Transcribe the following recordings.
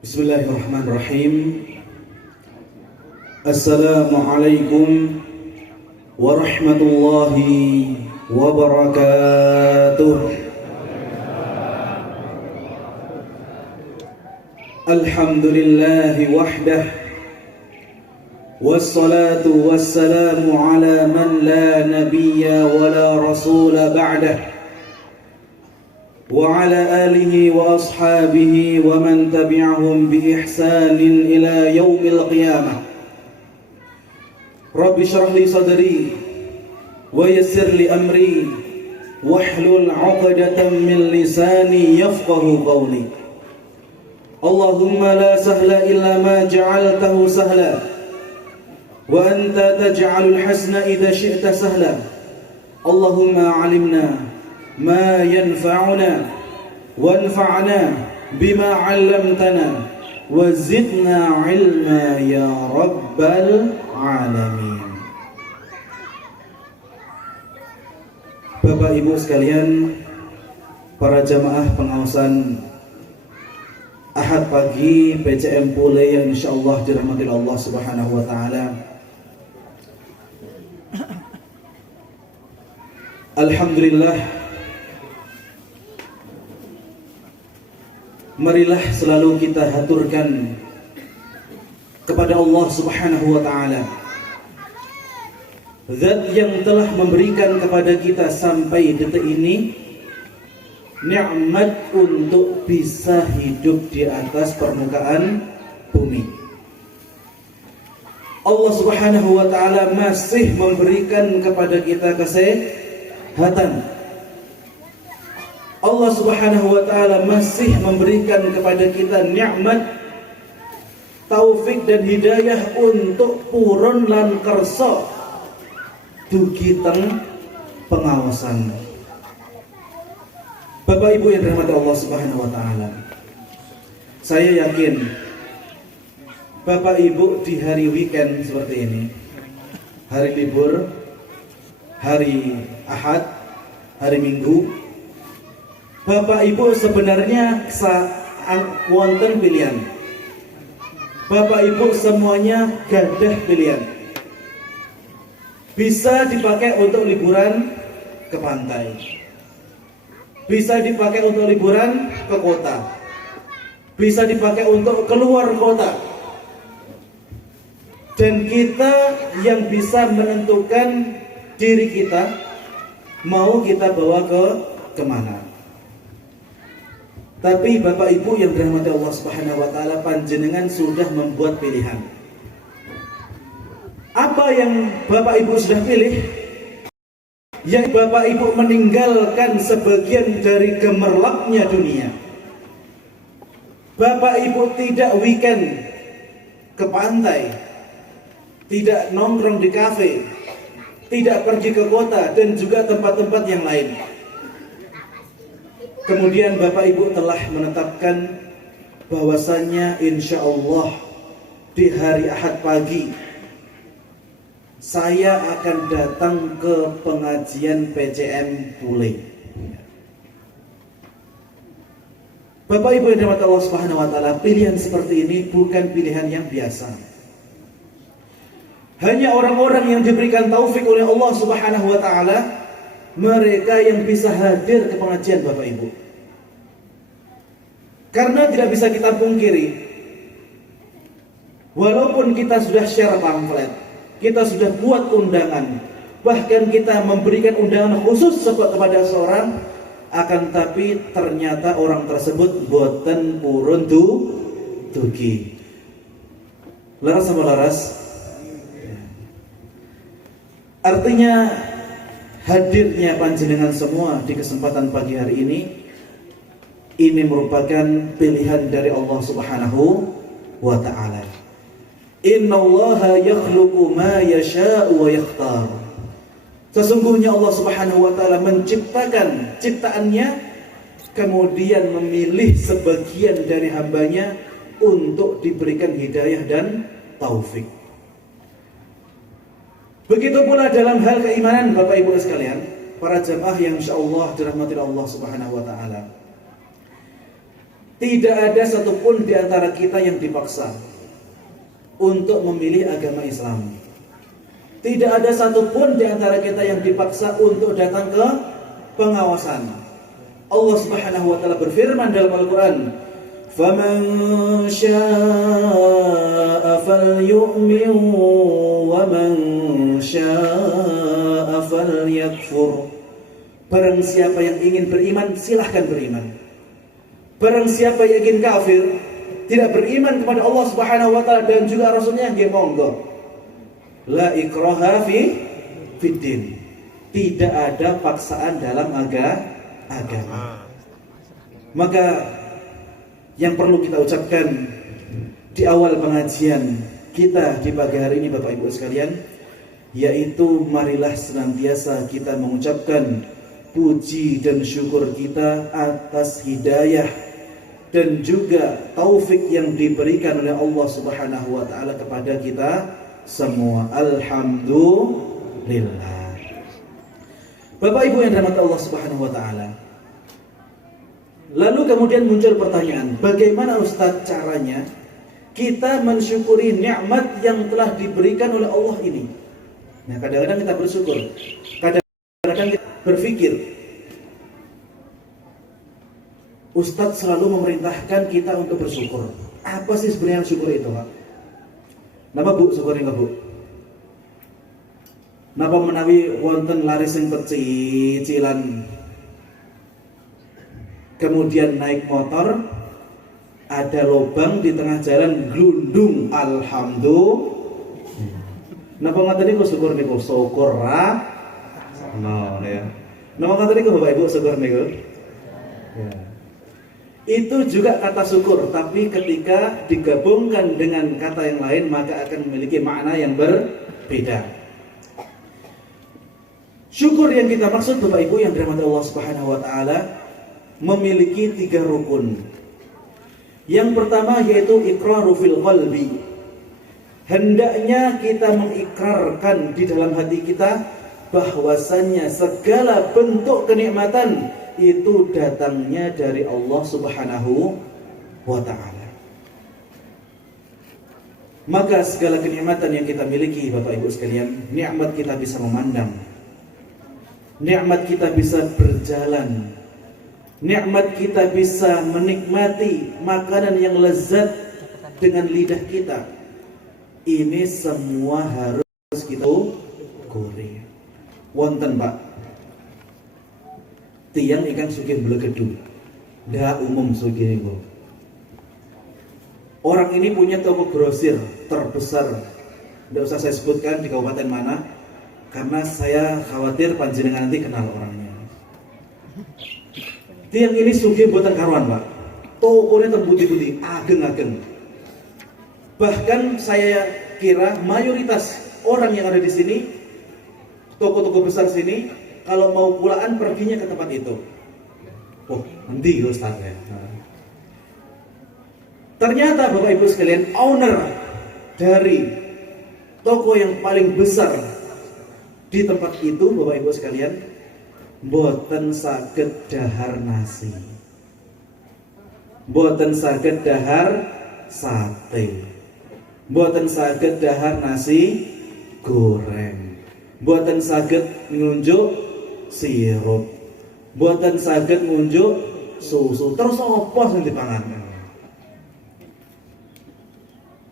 Bismillahirrahmanirrahim. Assalamualaikum warahmatullahi wabarakatuh. Alhamdulillahi wahdah, wassalatu wassalamu ala man la nabiyya wa la rasula ba'dah, wa ala alihi wa ashabihi wa man tabi'ahum bi ihsanin ila yaumil qiyamah. Rabbi shrah li sadri wa yassir li amri wahlul 'uqdatam min lisani yafqahu qawli. Allahumma la sahla illa ma ja'altahu sahla wa anta taj'alul hasna idza syi'ta sahla. Allahumma 'allimna ma yanfa'una wanfa'na bima 'allamtana wa zidna 'ilma ya rabbal alamin. Bapak Ibu sekalian, para jamaah pengawasan Ahad pagi PCM Pule yang insyaallah dirahmati Allah Subhanahu wa taala. Alhamdulillah, marilah selalu kita haturkan kepada Allah Subhanahu wa ta'ala, Zat yang telah memberikan kepada kita sampai detik ini nikmat untuk bisa hidup di atas permukaan bumi. Allah Subhanahu wa ta'ala masih memberikan kepada kita kesehatan. Allah Subhanahu wa ta'ala masih memberikan kepada kita nikmat taufik dan hidayah untuk purun lan kersa dugi teng pengawasan. Bapak Ibu yang dirahmati Allah Subhanahu wa ta'ala, saya yakin Bapak Ibu di hari weekend seperti ini, hari libur, hari Ahad, hari Minggu, Bapak Ibu sebenarnya wonten pilihan. Bapak Ibu semuanya gadah pilihan. Bisa dipakai untuk liburan ke pantai, bisa dipakai untuk liburan ke kota, bisa dipakai untuk keluar kota. Dan kita yang bisa menentukan diri kita mau kita bawa ke kemana. Tapi Bapak Ibu yang dirahmati Allah Subhanahu wa ta'ala, panjenengan sudah membuat pilihan. Apa yang Bapak Ibu sudah pilih? Yang Bapak Ibu meninggalkan sebagian dari gemerlapnya dunia. Bapak Ibu tidak weekend ke pantai, tidak nongkrong di kafe, tidak pergi ke kota dan juga tempat-tempat yang lain. Kemudian Bapak Ibu telah menetapkan bahwasannya insya Allah di hari Ahad pagi saya akan datang ke pengajian PCM Pule. Bapak Ibu yang dirahmati Allah Subhanahu wa ta'ala, pilihan seperti ini bukan pilihan yang biasa. Hanya orang-orang yang diberikan taufik oleh Allah Subhanahu wa ta'ala, mereka yang bisa hadir ke pengajian Bapak Ibu. Karena tidak bisa kita pungkiri, walaupun kita sudah share pamflet, kita sudah buat undangan, bahkan kita memberikan undangan khusus kepada seorang, akan tapi ternyata orang tersebut boten purun dugi. Laras sama laras. Artinya hadirnya panjenengan semua di kesempatan pagi hari ini merupakan pilihan dari Allah Subhanahu wa ta'ala. Innallaha yakhluqu ma yasha'u wa yakhtar. Sesungguhnya Allah Subhanahu wa ta'ala menciptakan ciptaannya, kemudian memilih sebagian dari hambanya untuk diberikan hidayah dan taufik. Begitu pula dalam hal keimanan Bapak Ibu sekalian, para jamaah yang insyaallah dirahmati Allah Subhanahu wa ta'ala. Tidak ada satupun di antara kita yang dipaksa untuk memilih agama Islam. Tidak ada satupun di antara kita yang dipaksa untuk datang ke pengawasan. Allah Subhanahu wa taala berfirman dalam Al-Qur'an, "Faman syaa'a falyu'min wa man syaa'a falyakfur." Barang siapa yang ingin beriman, silahkan beriman. Barang siapa yang ingin kafir, tidak beriman kepada Allah Subhanahu wa taala dan juga Rasulnya, nggih monggo. La ikraha fiddin. Tidak ada paksaan dalam agama. Maka yang perlu kita ucapkan di awal pengajian kita di pagi hari ini Bapak Ibu sekalian, yaitu marilah senantiasa kita mengucapkan puji dan syukur kita atas hidayah dan juga taufik yang diberikan oleh Allah Subhanahu wa taala kepada kita semua. Alhamdulillah. Bapak Ibu yang dirahmati Allah Subhanahu wa taala. Lalu kemudian muncul pertanyaan, bagaimana Ustaz caranya kita mensyukuri nikmat yang telah diberikan oleh Allah ini? Nah, kadang-kadang kita bersyukur, kadang-kadang kita berpikir, Ustadz selalu memerintahkan kita untuk bersyukur. Apa sih sebenarnya syukur itu, Pak? Napa Bu syukurnya Bu? Napa menawi wonten laris sing pecicilan, kemudian naik motor, ada lubang di tengah jalan, glundung, alhamdulillah. Napa ngoten niku syukur niku? Syukur ra. No, ya. Napa ngoten niku Bapak Ibu syukur niku? Ya. Itu juga kata syukur, tapi ketika digabungkan dengan kata yang lain maka akan memiliki makna yang berbeda. Syukur yang kita maksud Bapak Ibu yang dirahmati Allah Subhanahu wa taala memiliki 3 rukun. Yang pertama yaitu iqraru fil qalbi. Hendaknya kita mengikrarkan di dalam hati kita bahwasannya segala bentuk kenikmatan itu datangnya dari Allah Subhanahu wa ta'ala. Maka segala kenikmatan yang kita miliki Bapak Ibu sekalian, nikmat kita bisa memandang, nikmat kita bisa berjalan, nikmat kita bisa menikmati makanan yang lezat dengan lidah kita. Ini semua harus kita syukuri. Wonten Pak tiang ikan sugih belegedu, dah umum sugih itu. Orang ini punya toko grosir terbesar, tidak usah saya sebutkan di kabupaten mana, karena saya khawatir panjenengan nanti kenal orangnya. Tiang ini sugih buatan karuan Pak, tokonya terputih-putih, ageng-ageng. Bahkan saya kira mayoritas orang yang ada di sini, toko-toko besar sini, kalau mau pulaan perginya ke tempat itu. Oh, nanti Ustaz ya. Ternyata Bapak Ibu sekalian, owner dari toko yang paling besar di tempat itu Bapak Ibu sekalian, mboten saged dahar nasi, mboten saged dahar sate, mboten saged dahar nasi goreng, mboten saged ngunjuk sirup, buatan saged ngunjuk susu. Terus apa sing dipangan?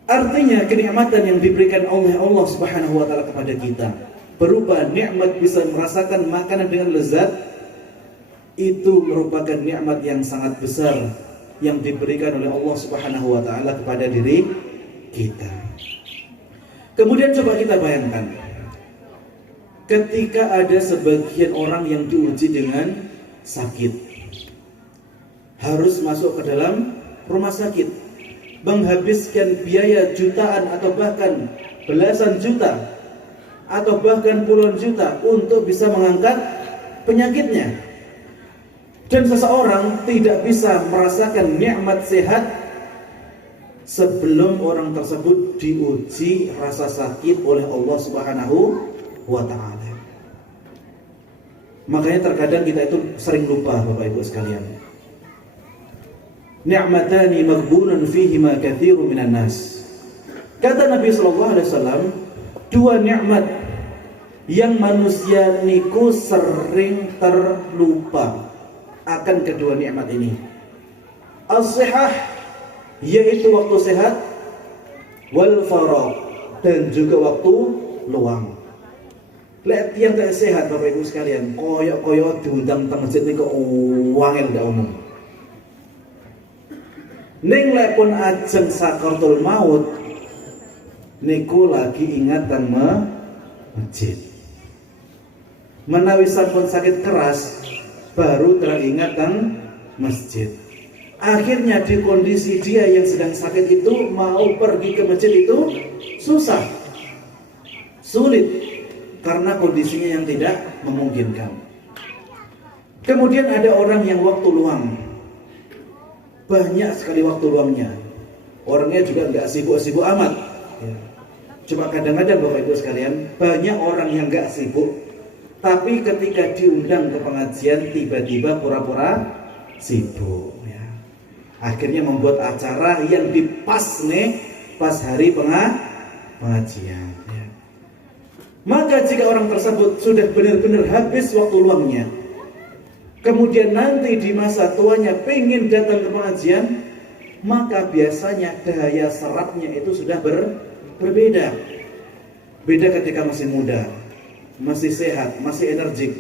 Artinya kenikmatan yang diberikan oleh Allah Subhanahu wa taala kepada kita berupa nikmat bisa merasakan makanan dengan lezat, itu merupakan nikmat yang sangat besar yang diberikan oleh Allah Subhanahu wa taala kepada diri kita. Kemudian coba kita bayangkan, ketika ada sebagian orang yang diuji dengan sakit, harus masuk ke dalam rumah sakit, menghabiskan biaya jutaan atau bahkan belasan juta atau bahkan puluhan juta untuk bisa mengangkat penyakitnya. Dan seseorang tidak bisa merasakan nikmat sehat sebelum orang tersebut diuji rasa sakit oleh Allah Subhanahu wa ta'ala. Makanya terkadang kita itu sering lupa Bapak Ibu sekalian. ni'matani maghbunun fihima katsirun minan nas. Kata Nabi sallallahu alaihi wasallam, dua nikmat yang manusia niku sering terlupa akan kedua nikmat ini. As-sihah, yaitu waktu sehat, wal faragh, dan juga waktu luang. Lek yang tak sehat Bapak Ibu sekalian, koyok diundang teng masjid niku wangel ndak umum. Ning lek pun ajeng sakaratul maut niku lagi ingatan masjid. Menawi sampun sakit keras baru teringat teng masjid. Akhirnya di kondisi dia yang sedang sakit itu mau pergi ke masjid itu susah, sulit, karena kondisinya yang tidak memungkinkan. Kemudian ada orang yang waktu luang, banyak sekali waktu luangnya. Orangnya juga nggak sibuk-sibuk amat. Ya. Cuma kadang-kadang Bapak Ibu sekalian, banyak orang yang nggak sibuk, tapi ketika diundang ke pengajian tiba-tiba pura-pura sibuk. Ya. Akhirnya membuat acara yang dipas nih pas hari pengajian. Ya. Maka jika orang tersebut sudah benar-benar habis waktu luangnya, kemudian nanti di masa tuanya pengen datang ke pengajian, maka biasanya daya serapnya itu sudah berbeda. Beda ketika masih muda, masih sehat, masih energik.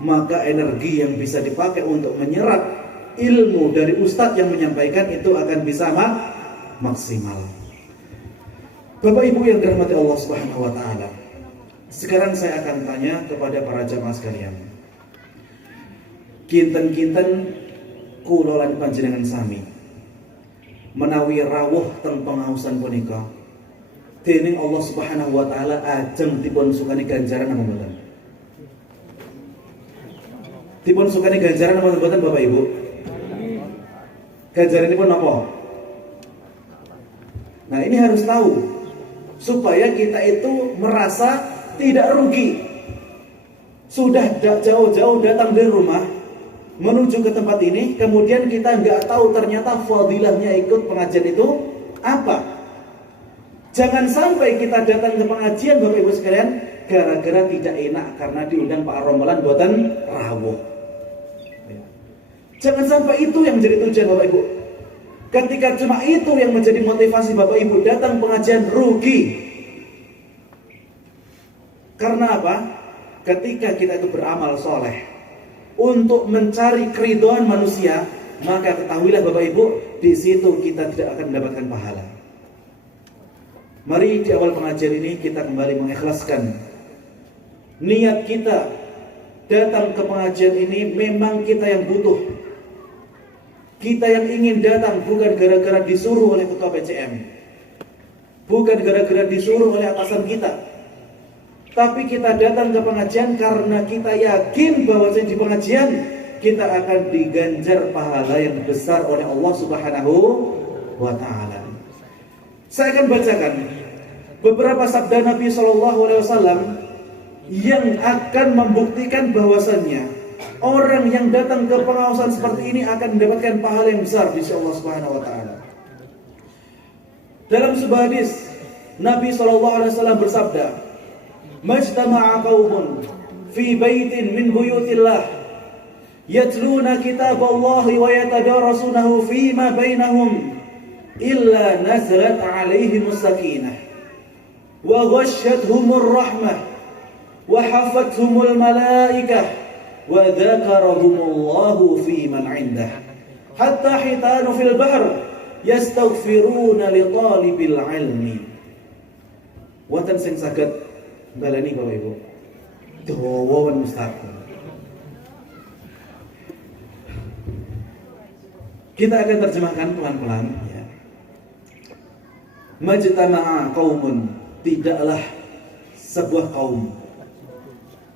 Maka energi yang bisa dipakai untuk menyerap ilmu dari ustadz yang menyampaikan itu akan bisa maksimal. Bapak Ibu yang dirahmati Allah Subhanahu wa taala, sekarang saya akan tanya kepada para jamaah sekalian. Kinten-kinten kula lan panjenengan sami menawi rawuh teng pangausan punika, dening Allah Subhanahu wa taala ajeng dipun sukani ganjaran napa mboten? Dipun sukani ganjaran napa mboten Bapak Ibu? Ganjaranipun napa? Nah, ini harus tahu supaya kita itu merasa tidak rugi. Sudah jauh-jauh datang dari rumah menuju ke tempat ini, kemudian kita nggak tahu ternyata fadilahnya ikut pengajian itu apa. Jangan sampai kita datang ke pengajian Bapak Ibu sekalian gara-gara tidak enak karena diundang Pak Romolan buatan rawuh. Jangan sampai itu yang menjadi tujuan Bapak Ibu. Ketika cuma itu yang menjadi motivasi Bapak Ibu datang pengajian, rugi. Karena apa? Ketika kita itu beramal soleh untuk mencari keridhaan manusia, maka ketahuilah Bapak Ibu, di situ kita tidak akan mendapatkan pahala. Mari di awal pengajian ini kita kembali mengikhlaskan niat kita datang ke pengajian ini. Memang kita yang butuh, kita yang ingin datang bukan gara-gara disuruh oleh ketua PCM, bukan gara-gara disuruh oleh atasan kita, tapi kita datang ke pengajian karena kita yakin bahwa di pengajian kita akan diganjar pahala yang besar oleh Allah Subhanahu wa taala. Saya akan bacakan beberapa sabda Nabi SAW yang akan membuktikan bahwasannya orang yang datang ke pengawasan seperti ini akan mendapatkan pahala yang besar di sisi Allah Subhanahu wa taala. Dalam sebuah hadis Nabi SAW bersabda, "Majtama'a qaumun fi baitin min buyutillah yatluna kitaballahi wa yatadarasunahu fima bainahum illa nazalat 'alaihimus sakinah wa ghashyathumur rahmah wa hafathumul malaikah wa dzakarahumullahu fi man 'indah hatta hitanu fil bahr yastaghfiruna li talibil 'ilmi." Wonten sing saged baleni Bapak Ibu. Dawa mustaqim. Kita akan terjemahkan pelan-pelan ya. Majtama'a qaumun, tidaklah sebuah kaum,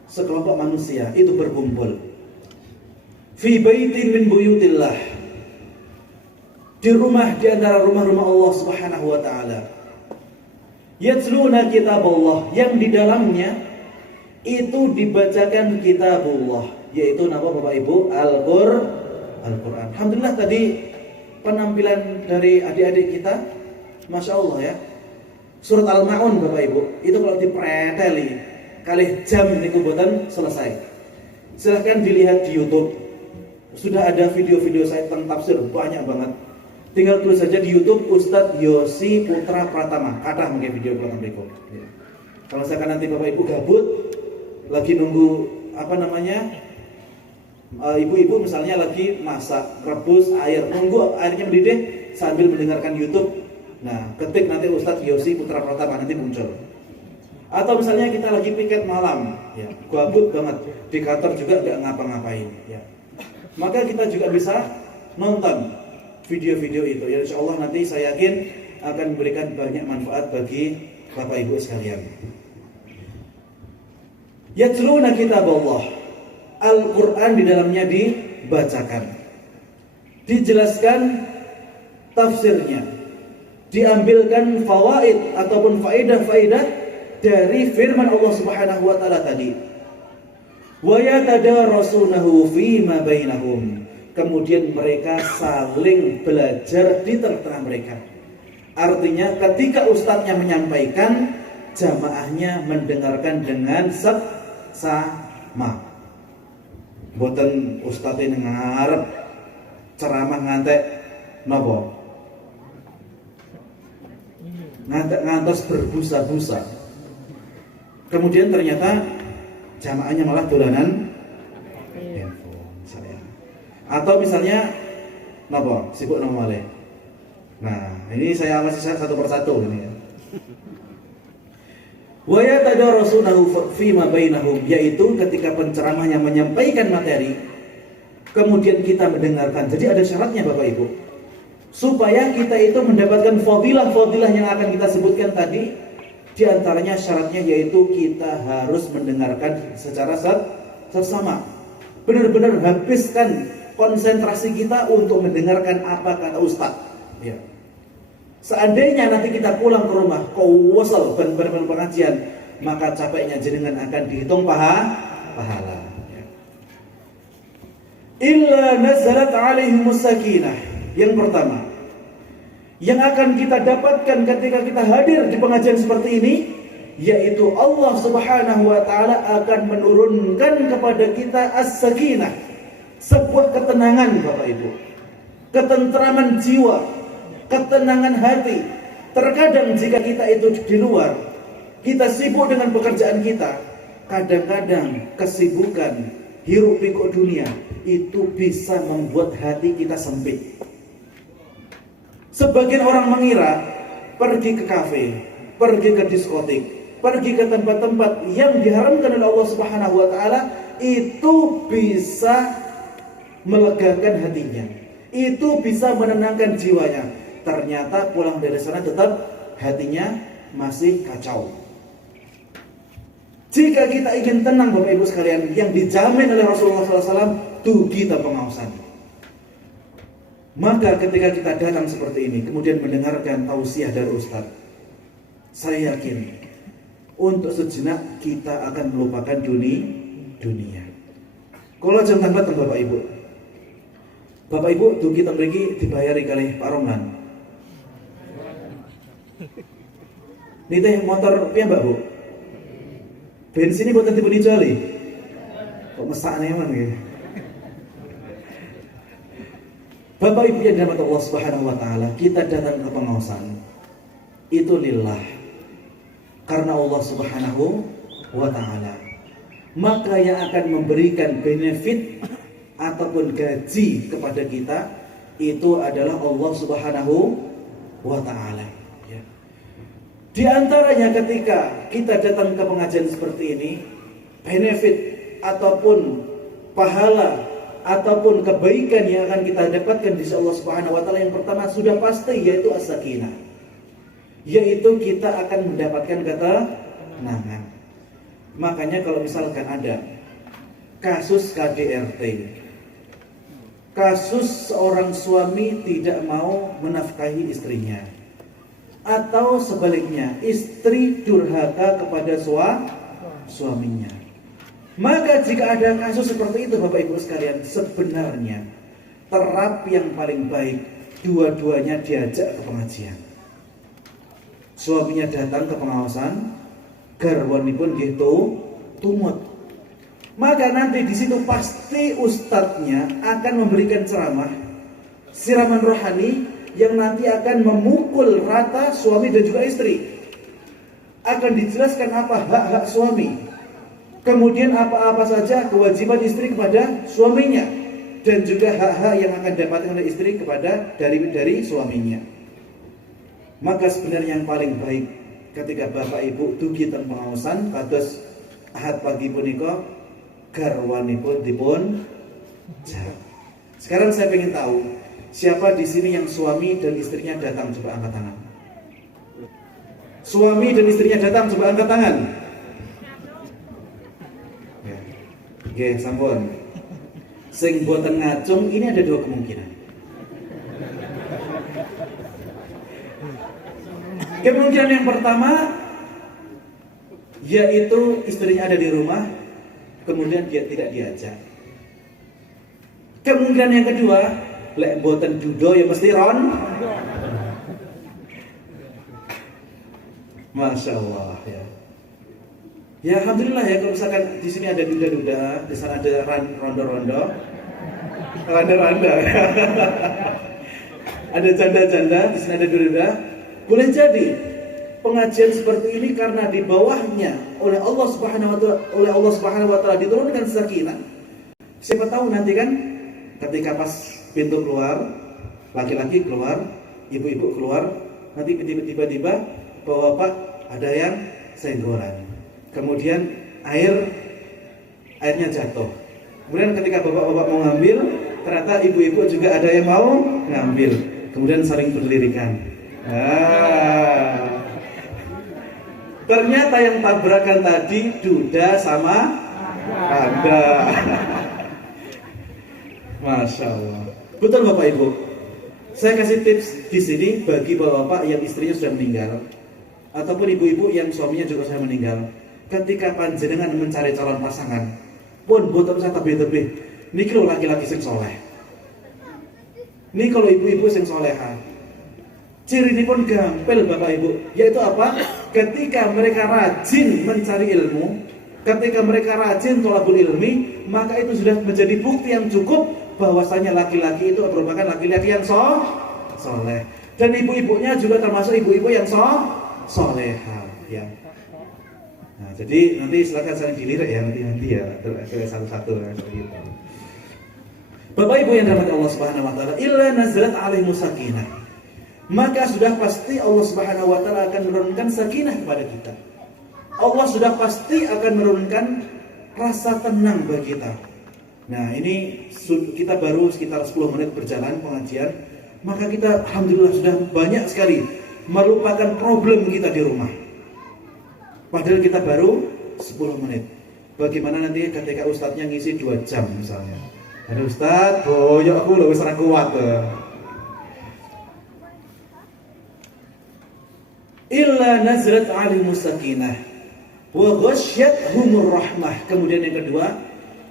sekelompok manusia itu berkumpul fi baitin min buyutillah, di rumah di antara rumah-rumah Allah Subhanahu wa taala. Yatluna kitabullah, yang di dalamnya itu dibacakan kitabullah, yaitu nama Bapak Ibu Al-Qur'an. Alhamdulillah tadi penampilan dari adik-adik kita, Masya Allah ya. Surat Al-Ma'un Bapak Ibu, itu kalau dipreteli kali jam niku boten selesai. Silahkan dilihat di YouTube. Sudah ada video-video saya tentang tafsir banyak banget. Tinggal tulis saja di YouTube Ustadz Yosi Putra Pratama. Kathah mungkin video kalau berikut. Ya. Kalau misalkan nanti Bapak Ibu gabut, lagi nunggu ibu-ibu misalnya lagi masak, rebus air, nunggu airnya mendidih sambil mendengarkan YouTube. Nah, ketik nanti Ustadz Yosi Putra Pratama nanti muncul. Atau misalnya kita lagi piket malam, ya, gabut banget di kantor juga nggak ngapa-ngapain, ya. Maka kita juga bisa nonton video-video itu. Ya, insya Allah nanti saya yakin akan memberikan banyak manfaat bagi Bapak Ibu sekalian. Yatluna kitab Allah, Al-Quran di dalamnya dibacakan, dijelaskan tafsirnya, diambilkan fawaid ataupun faedah-faedah dari firman Allah Subhanahu wa taala tadi. Wa yatadarasunahu fima bainahum. Kemudian mereka saling belajar di tengah-tengah mereka. Artinya ketika ustadznya menyampaikan, jamaahnya mendengarkan dengan sama. Boten ustadznya ngarep ceramah ngantek nopo, ngantos berbusa-busa. Kemudian ternyata jamaahnya malah dolanan handphone misalnya. Atau misalnya nopo sibuk nopo malih. Nah, ini saya masih satu persatu ini ya. Wa yatadarasunahu fima bainahum, yaitu ketika penceramahnya menyampaikan materi, kemudian kita mendengarkan. Jadi ada syaratnya Bapak Ibu, supaya kita itu mendapatkan fadilah-fadilah yang akan kita sebutkan tadi. Di antaranya syaratnya yaitu kita harus mendengarkan secara seksama. Benar-benar habiskan konsentrasi kita untuk mendengarkan apa kata Ustaz. Ya. Seandainya nanti kita pulang ke rumah kewasal benar-benar pengajian, maka capeknya jenengan akan dihitung pahala. Ya. Illa nazalat alaihimus sakinah. Yang pertama, yang akan kita dapatkan ketika kita hadir di pengajian seperti ini, yaitu Allah Subhanahu wa taala akan menurunkan kepada kita as-sakinah, sebuah ketenangan Bapak Ibu, ketentraman jiwa, ketenangan hati. Terkadang jika kita itu di luar, kita sibuk dengan pekerjaan kita, kadang-kadang kesibukan hiruk pikuk dunia itu bisa membuat hati kita sempit. Sebagian orang mengira pergi ke kafe, pergi ke diskotik, pergi ke tempat-tempat yang diharamkan oleh Allah Subhanahu wa taala itu bisa melegakan hatinya, itu bisa menenangkan jiwanya. Ternyata pulang dari sana tetap hatinya masih kacau. Jika kita ingin tenang Bapak Ibu sekalian, yang dijamin oleh Rasulullah SAW, dugi tanpa pengawasan. Maka ketika kita datang seperti ini, kemudian mendengarkan tausiah dari Ustaz, saya yakin untuk sejenak kita akan melupakan dunia. Kalau jangan tambah Bapak Ibu, Bapak Ibu tuh kita pergi dibayari kali Pak Romlan. Ini teh motor piye Mbak Bu? Bensin ini buatan tipe dijali. Kok mesakne emang gitu. Bapak Ibu yang dirahmati Allah Subhanahu wa taala, kita datang ke pengawasan itu lillah, karena Allah Subhanahu wa taala. Maka yang akan memberikan benefit ataupun gaji kepada kita itu adalah Allah Subhanahu wa taala. Ya. Di antaranya ketika kita datang ke pengajian seperti ini, benefit ataupun pahala ataupun kebaikan yang akan kita dapatkan di Allah Subhanahu wa taala, yang pertama sudah pasti yaitu as-sakinah. Yaitu kita akan mendapatkan ketenangan. Makanya kalau misalkan ada kasus KDRT, kasus seorang suami tidak mau menafkahi istrinya, atau sebaliknya istri durhaka kepada suaminya, maka jika ada kasus seperti itu Bapak Ibu sekalian, sebenarnya terapi yang paling baik dua-duanya diajak ke pengajian. Suaminya datang ke pengawasan, garwanipun gitu tumut. Maka nanti di situ pasti ustadznya akan memberikan ceramah, siraman rohani yang nanti akan memukul rata suami dan juga istri. Akan dijelaskan apa hak-hak suami, kemudian apa-apa saja kewajiban istri kepada suaminya, dan juga hak-hak yang akan didapatkan oleh istri kepada dari suaminya. Maka sebenarnya yang paling baik ketika bapak ibu dugi teng pengawasan kados ahad pagi punika garwanipun dipun jawab. Sekarang saya ingin tahu siapa di sini yang suami dan istrinya datang, coba angkat tangan. Suami dan istrinya datang, coba angkat tangan. Ya. Oke, sampun. Sing boten ngacung ini ada dua kemungkinan. Kemungkinan yang pertama yaitu istrinya ada di rumah, kemudian dia tidak diajak. Kemungkinan yang kedua, lek boten judo ya mesti ron. Masya Allah ya. Ya alhamdulillah ya, kalau misalkan di sini ada duda-duda, di sana ada rondo-rondo, randa-randa, ada janda-janda, di sini ada duda-duda. Boleh jadi pengajian seperti ini karena di bawahnya oleh Allah Subhanahu wa taala diturunkan sakinah. Siapa tahu nanti kan ketika pas pintu keluar, laki-laki keluar, ibu-ibu keluar, nanti tiba-tiba bapak ada yang senggolan. Kemudian airnya jatuh. Kemudian ketika bapak-bapak mau ngambil, ternyata ibu-ibu juga ada yang mau ngambil. Kemudian saling berlirikan. Ternyata yang tabrakan tadi duda sama Anda. Masya Allah. Betul Bapak Ibu. Saya kasih tips di sini bagi bapak-bapak yang istrinya sudah meninggal, ataupun ibu-ibu yang suaminya juga sudah meninggal. Ketika panjenengan mencari calon pasangan, pun boten usah tebih-tebih. Niki lho laki-laki sing soleh. Niki kalau ibu-ibu sing soleha. Ciri ini pun gampil Bapak Ibu, yaitu apa? Ketika mereka rajin mencari ilmu, ketika mereka rajin thalabul ilmi, maka itu sudah menjadi bukti yang cukup bahwasanya laki-laki itu merupakan laki-laki yang soleh. Dan ibu-ibunya juga termasuk ibu-ibu yang soleha ya. Nah, jadi nanti silakan saling dilirik ya, nanti ya satu-satu gitu. Bapak Ibu yang dirahmati Allah Subhanahu wa taala, illa nazalat alaihi sakinah. Maka sudah pasti Allah Subhanahu wa taala akan menurunkan sakinah kepada kita. Allah sudah pasti akan menurunkan rasa tenang bagi kita. Nah, ini kita baru sekitar 10 menit berjalan pengajian, maka kita alhamdulillah sudah banyak sekali melupakan problem kita di rumah. Padahal kita baru 10 menit. Bagaimana nanti ketika ustadznya ngisi 2 jam misalnya. Ada ustadz, boyok aku loh, wis ora kuat. Illa nazrat alimus sakinah wa ghasyyathumur rahmah. Kemudian yang kedua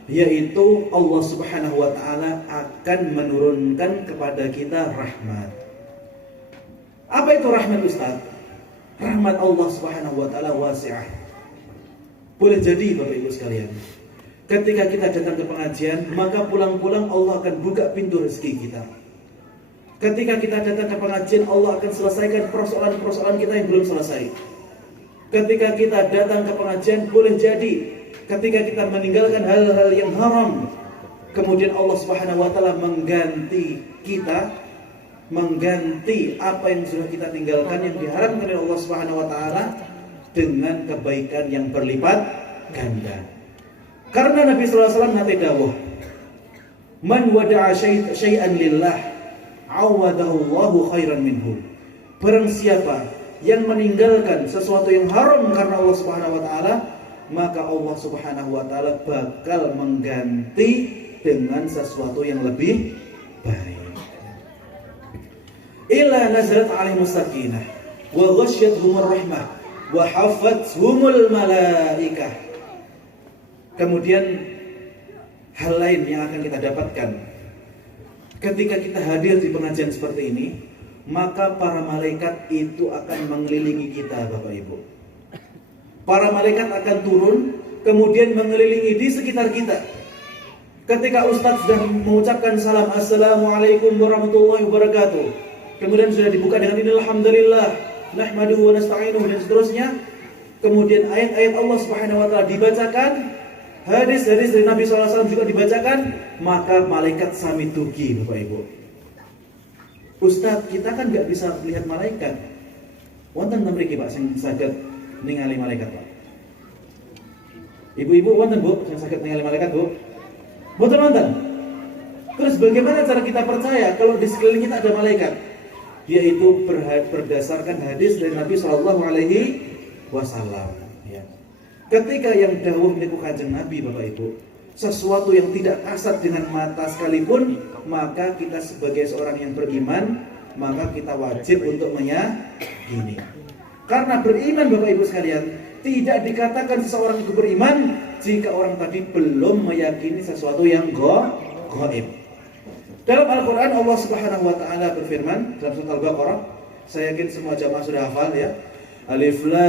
yaitu Allah Subhanahu wa taala akan menurunkan kepada kita rahmat. Apa itu rahmat Ustaz? Rahmat Allah Subhanahu wa taala wasi'ah. Boleh jadi Bapak Ibu sekalian, ketika kita datang ke pengajian, maka pulang-pulang Allah akan buka pintu rezeki kita. Ketika kita datang ke pengajian, Allah akan selesaikan persoalan-persoalan kita yang belum selesai. Ketika kita datang ke pengajian, boleh jadi ketika kita meninggalkan hal-hal yang haram, kemudian Allah Subhanahu wa taala mengganti apa yang sudah kita tinggalkan yang diharamkan oleh Allah Subhanahu wa taala dengan kebaikan yang berlipat ganda. Karena Nabi sallallahu alaihi wasallam nate dawuh, "Man wada'a syai'an lillah awadahullahu khairan minhu." Barang siapa yang meninggalkan sesuatu yang haram karena Allah Subhanahu wa taala, maka Allah Subhanahu wa taala bakal mengganti dengan sesuatu yang lebih baik. Illa nazarat alaihimus sakinah wa ghasyyathumur rahmah wa hafathumul malaikah. Kemudian hal lain yang akan kita dapatkan ketika kita hadir di pengajian seperti ini, maka para malaikat itu akan mengelilingi kita, Bapak Ibu. Para malaikat akan turun, kemudian mengelilingi di sekitar kita. Ketika Ustadz sudah mengucapkan salam, Assalamualaikum warahmatullahi wabarakatuh, kemudian sudah dibuka dengan Alhamdulillah, nahmaduhu wa nasta'inuhu dan seterusnya. Kemudian ayat-ayat Allah Subhanahu wa taala dibacakan, hadis-hadis dari Nabi SAW juga dibacakan, maka malaikat sami dugi, Bapak Ibu. Ustadz, kita kan nggak bisa melihat malaikat. Wonten mriki Pak sing saged ningali malaikat, Pak. Ibu-ibu wonten Bu sing saged ningali malaikat, Bu? Mboten wonten. Terus bagaimana cara kita percaya kalau di sekeliling kita ada malaikat? Yaitu berdasarkan hadis dari Nabi Shallallahu Alaihi Wasallam. Ya. Ketika yang dawuh niku Kanjeng Nabi, Bapak Ibu, sesuatu yang tidak kasat dengan mata sekalipun, maka kita sebagai seorang yang beriman, maka kita wajib untuk meyakini. Karena beriman, Bapak Ibu sekalian, tidak dikatakan seseorang itu beriman jika orang tadi belum meyakini sesuatu yang gaib. Dalam Al-Quran Allah Subhanahu wa taala berfirman dalam surat Al-Baqarah, saya yakin semua jamaah sudah hafal ya. Alif Lam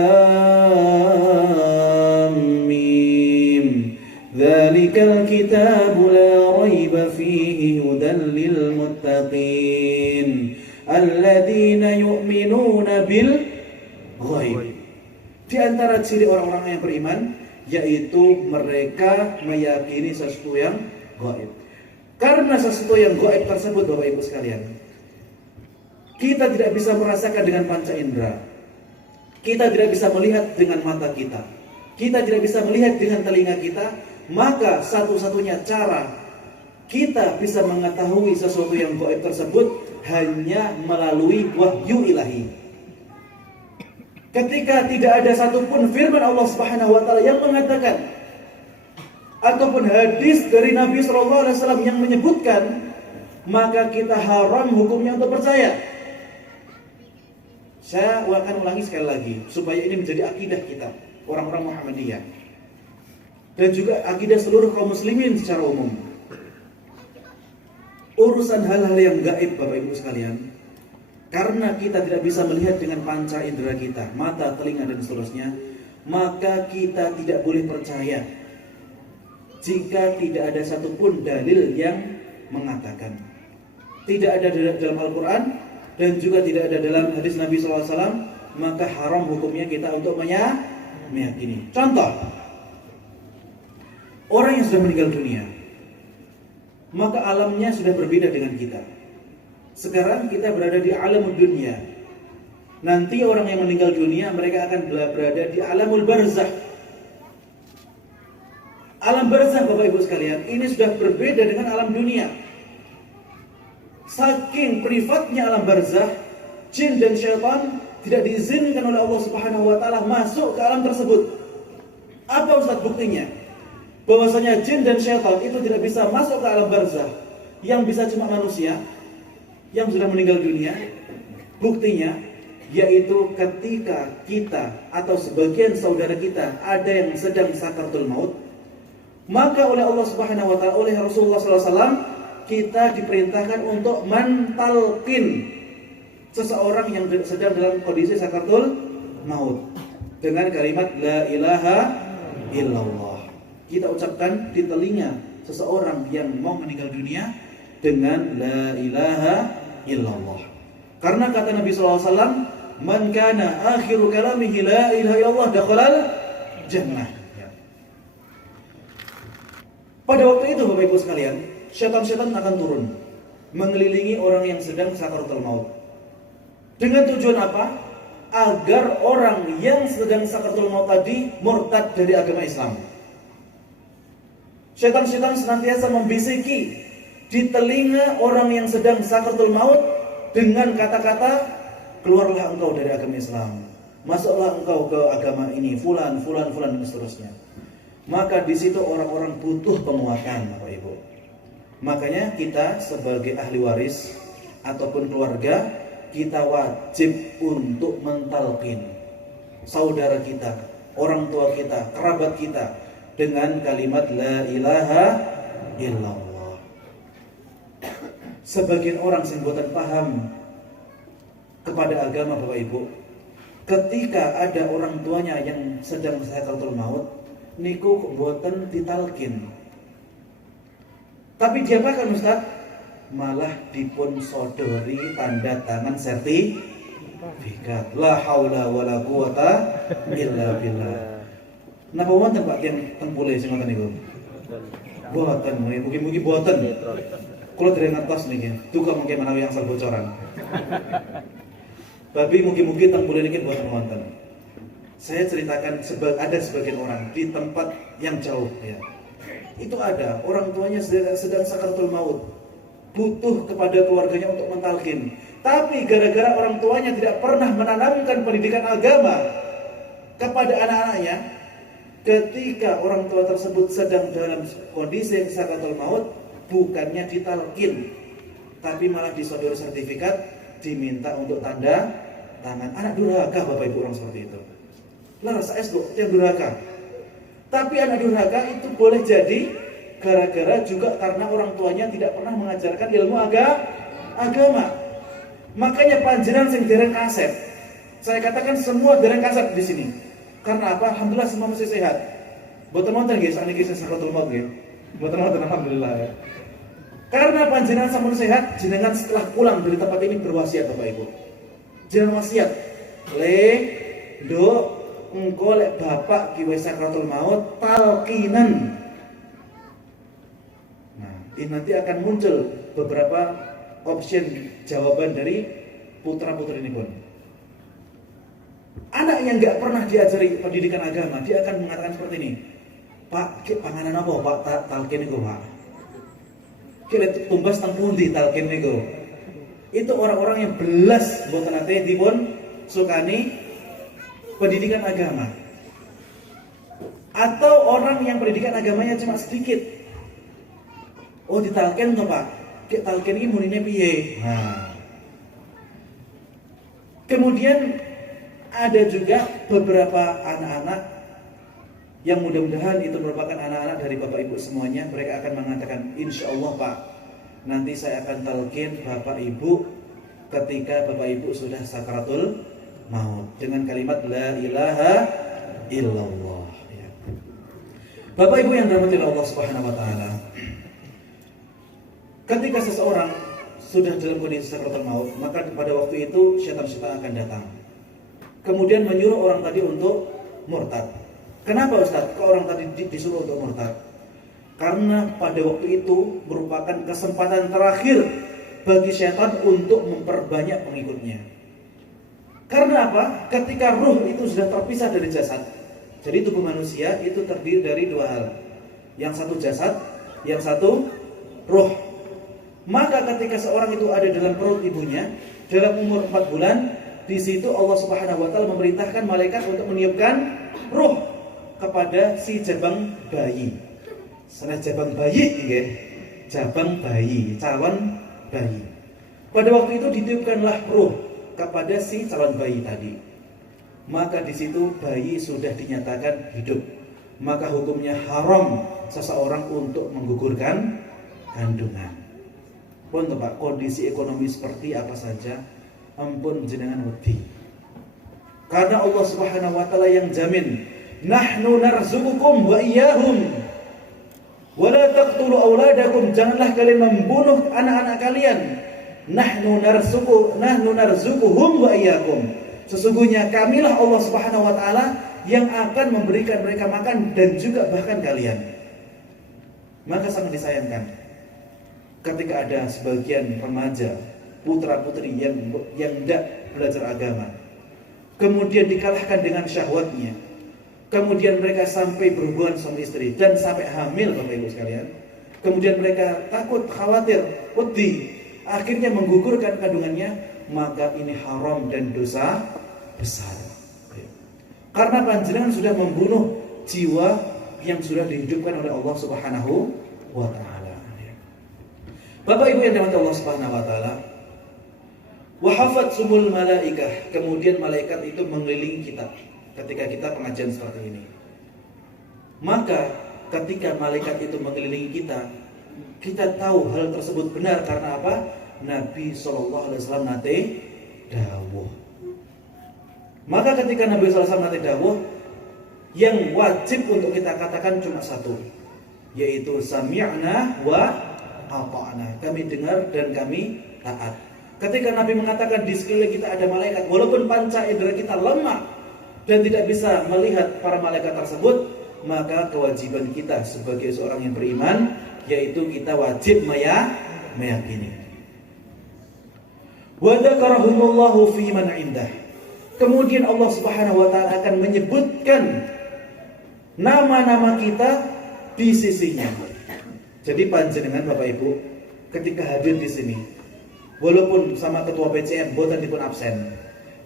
Mim. Dzalikal kitabu la raiba fihi hudan lil muttaqin alladzina yu'minuna bil ghaib. Di antara ciri orang-orang yang beriman yaitu mereka meyakini sesuatu yang gaib. Karena sesuatu yang gaib tersebut, Bapak Ibu sekalian, kita tidak bisa merasakan dengan panca indera. Kita tidak bisa melihat dengan mata kita. Kita tidak bisa melihat dengan telinga kita. Maka satu-satunya cara kita bisa mengetahui sesuatu yang gaib tersebut hanya melalui wahyu ilahi. Ketika tidak ada satupun firman Allah Subhanahu wa taala yang mengatakan ataupun hadis dari Nabi sallallahu alaihi wasallam yang menyebutkan, maka kita haram hukumnya untuk percaya. Saya akan ulangi sekali lagi supaya ini menjadi akidah kita, orang-orang Muhammadiyah, dan juga akidah seluruh kaum muslimin secara umum. Urusan hal-hal yang gaib, Bapak Ibu sekalian, karena kita tidak bisa melihat dengan panca indera kita, mata, telinga dan seterusnya, maka kita tidak boleh percaya jika tidak ada satupun dalil yang mengatakan. Tidak ada dalam Al-Quran dan juga tidak ada dalam hadis Nabi SAW, maka haram hukumnya kita untuk meyakini. Contoh, orang yang sudah meninggal dunia, maka alamnya sudah berbeda dengan kita. Sekarang kita berada di alamul dunia. Nanti orang yang meninggal dunia, mereka akan berada di alamul barzah. Alam barzah, Bapak Ibu sekalian, ini sudah berbeda dengan alam dunia. Saking privatnya alam barzah, jin dan syaitan tidak diizinkan oleh Allah Subhanahu wa taala masuk ke alam tersebut. Apa Ustaz buktinya? Bahwasanya jin dan syaitan itu tidak bisa masuk ke alam barzah. Yang bisa cuma manusia yang sudah meninggal dunia. Buktinya yaitu ketika kita atau sebagian saudara kita ada yang sedang sakaratul maut, maka oleh Allah Subhanahu wa taala, oleh Rasulullah SAW, kita diperintahkan untuk mentalqin seseorang yang sedang dalam kondisi sakaratul maut dengan kalimat la ilaha illallah. Kita ucapkan di telinga seseorang yang mau meninggal dunia dengan la ilaha illallah. Karena kata Nabi SAW, man kana akhiru kalamihi la ilaha illallah dakhalal jannah. Pada waktu itu, Bapak Ibu sekalian, syaitan-syaitan akan turun mengelilingi orang yang sedang sakaratul maut. Dengan tujuan apa? Agar orang yang sedang sakaratul maut tadi murtad dari agama Islam. Syaitan-syaitan senantiasa membisiki di telinga orang yang sedang sakaratul maut dengan kata-kata, keluarlah engkau dari agama Islam, masuklah engkau ke agama ini, fulan dan seterusnya. Maka di situ orang-orang butuh penguatan, Bapak Ibu. Makanya kita sebagai ahli waris ataupun keluarga, kita wajib untuk mentalqin saudara kita, orang tua kita, kerabat kita dengan kalimat la ilaha illallah. sebagian orang sing boten paham kepada agama Bapak Ibu, ketika ada orang tuanya yang sedang sakaratul maut niku boten ditalkin. Tapi diapakan Ustaz? Malah dipun sodori tanda tangan sertifikat. La haula wala quwata illa billah. Napa wonten Pak yang tempule sing ngoten niku? Boten, mungkin boten. Kula dereng ngertos niki. Duka mungkin menawi angsal bocoran. Babi mungkin tempule niki boten wonten. Saya ceritakan ada sebagian orang di tempat yang jauh ya. Itu ada orang tuanya sedang sakaratul maut, butuh kepada keluarganya untuk mentalkin. Tapi gara-gara orang tuanya tidak pernah menanamkan pendidikan agama kepada anak-anaknya, ketika orang tua tersebut sedang dalam kondisi sakaratul maut, bukannya ditalkin, tapi malah disodori sertifikat, diminta untuk tanda tangan. Anak durhaka Bapak Ibu orang seperti itu. Laras es yang durhaka. Tapi anak durhaka itu boleh jadi gara-gara juga karena orang tuanya tidak pernah mengajarkan ilmu agama. Makanya panjenengan sing dereng kasep. Saya katakan semua dereng kasep di sini. Karena apa? Alhamdulillah semua masih sehat. Boten wonten nggih saniki sing sakaratul maut nggih. Boten wonten alhamdulillah ya. Karena panjenengan sampun sehat, jenengan setelah pulang dari tempat ini berwasiat Bapak Ibu. Jenengan wasiat, Nduk, engko lek bapak ki wis sakaratul maut talkinan. Nah, ini nanti akan muncul beberapa option jawaban dari putra-putri ini pun. Anak yang nggak pernah diajari pendidikan agama, dia akan mengatakan seperti ini. Pak, panganan apa Pak talkin niku Pak? Kira tumbas teng pundi talkin niku? Itu orang-orang yang belas boten ate dipun sukani pendidikan agama. Atau orang yang pendidikan agamanya cuma sedikit. Oh ditalkin toh Pak? Ki talkin iki munine piye? Nah. Kemudian ada juga beberapa anak-anak yang mudah-mudahan itu merupakan anak-anak dari Bapak Ibu semuanya. Mereka akan mengatakan, insya Allah Pak, nanti saya akan talqin Bapak Ibu ketika Bapak Ibu sudah sakaratul maut dengan kalimat la ilaha illallah ya. Bapak Ibu yang dirahmati Allah Subhanahu wa taala, ketika seseorang sudah dalam kondisi sakaratul maut, maka pada waktu itu syaitan-syaitan akan datang, kemudian menyuruh orang tadi untuk murtad. Kenapa Ustaz? Kok orang tadi disuruh untuk murtad? Karena pada waktu itu merupakan kesempatan terakhir bagi syaitan untuk memperbanyak pengikutnya. Karena apa? Ketika ruh itu sudah terpisah dari jasad. Jadi tubuh manusia itu terdiri dari dua hal. Yang satu jasad, yang satu ruh. Maka ketika seorang itu ada dalam perut ibunya dalam umur 4 bulan, di situ Allah Subhanahu wa taala memerintahkan malaikat untuk meniupkan ruh kepada si jabang bayi. Sana jabang bayi nggih. Jabang bayi, calon bayi. Pada waktu itu ditiupkanlah ruh kepada si calon bayi tadi. Maka di situ bayi sudah dinyatakan hidup. Maka hukumnya haram seseorang untuk menggugurkan kandungan. Pun Pak, kondisi ekonomi seperti apa saja, ampun jenengan wedi. Karena Allah Subhanahu wa taala yang jamin, nahnu narzuqukum wa iyyahum. Wa la taqtulu auladakum, janganlah kalian membunuh anak-anak kalian. Nahnu narzuquhum wa iyyakum. Sesungguhnya kamilah Allah Subhanahu wa taala yang akan memberikan mereka makan dan juga bahkan kalian. Maka sangat disayangkan ketika ada sebagian remaja, putra-putri yang tidak belajar agama, kemudian dikalahkan dengan syahwatnya, kemudian mereka sampai berhubungan suami istri dan sampai hamil Bapak Ibu sekalian, kemudian mereka takut, khawatir, wedi, akhirnya menggugurkan kandungannya, maka ini haram dan dosa besar. Karena panjenengan sudah membunuh jiwa yang sudah dihidupkan oleh Allah Subhanahu wa taala. Bapak Ibu yang dirahmati Allah Subhanahu wa taala, wa hafatsumul malaikah, kemudian malaikat itu mengelilingi kita ketika kita pengajian seperti ini. Maka ketika malaikat itu mengelilingi kita, Kita tahu hal tersebut benar karena apa? Nabi SAW nate dawuh. Maka ketika Nabi SAW nate dawuh, yang wajib untuk kita katakan cuma satu, yaitu sami'na wa ata'na. Kami dengar dan kami taat. Ketika Nabi mengatakan di sekeliling kita ada malaikat, walaupun panca indera kita lemah dan tidak bisa melihat para malaikat tersebut, maka kewajiban kita sebagai seorang yang beriman, yaitu kita wajib meyakini. Wa dzakarahumullahu fi man indah. Kemudian Allah Subhanahu wa taala akan menyebutkan nama-nama kita di sisinya. Jadi panjenengan Bapak Ibu ketika hadir di sini, walaupun sama ketua PCM boten dipun absen,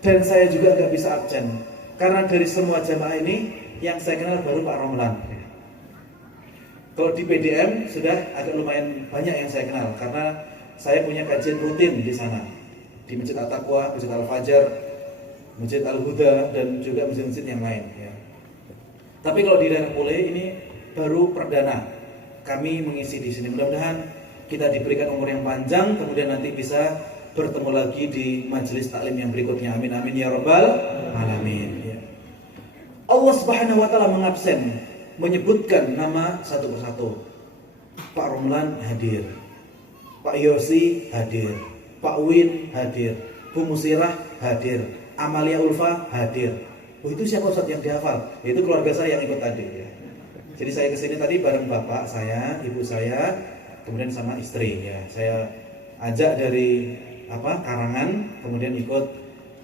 dan saya juga nggak bisa absen karena dari semua jamaah ini yang saya kenal baru Pak Romlan. Kalau di PDM sudah agak lumayan banyak yang saya kenal karena saya punya kajian rutin di sana, di Masjid At-Taqwa, Masjid Al-Fajar, Masjid Al-Huda, dan juga masjid-masjid yang lain ya. Tapi kalau di daerah Pule ini baru perdana kami mengisi di sini. Mudah-mudahan kita diberikan umur yang panjang, kemudian nanti bisa bertemu lagi di majelis taklim yang berikutnya. Amin amin ya rabbal alamin ya. Allah Subhanahu wa taala mengabsen, menyebutkan nama satu persatu. Pak Romlan hadir, Pak Yosi hadir, Pak Win hadir, Bu Musirah hadir, Amalia Ulfa hadir. Oh, itu siapa Ustaz yang dihafal? Itu keluarga saya yang ikut tadi ya. Jadi saya kesini tadi bareng bapak saya, ibu saya, kemudian sama istri ya. Saya ajak dari Karangan, kemudian ikut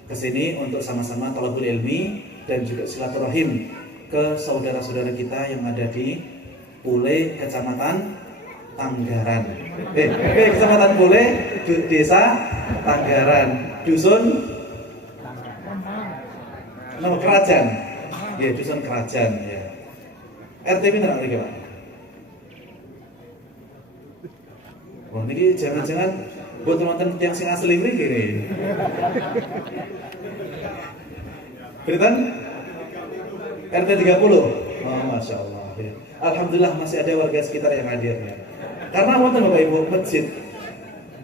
kesini untuk sama-sama thalabul ilmi dan juga silaturahim ke saudara-saudara kita yang ada di Pule, Kecamatan Tanggaran. Kecamatan Pule, Desa Tanggaran, Dusun nama Kerajaan. Ya, Dusun Kerajaan ya. RT pinten iki, Pak? Wah, niki jangan-jangan buat nonton yang sing asli mriki niki. Beritan RT 30. Oh, Masya Allah. Alhamdulillah masih ada warga sekitar yang hadir ya. Karena wonten Bapak Ibu masjid.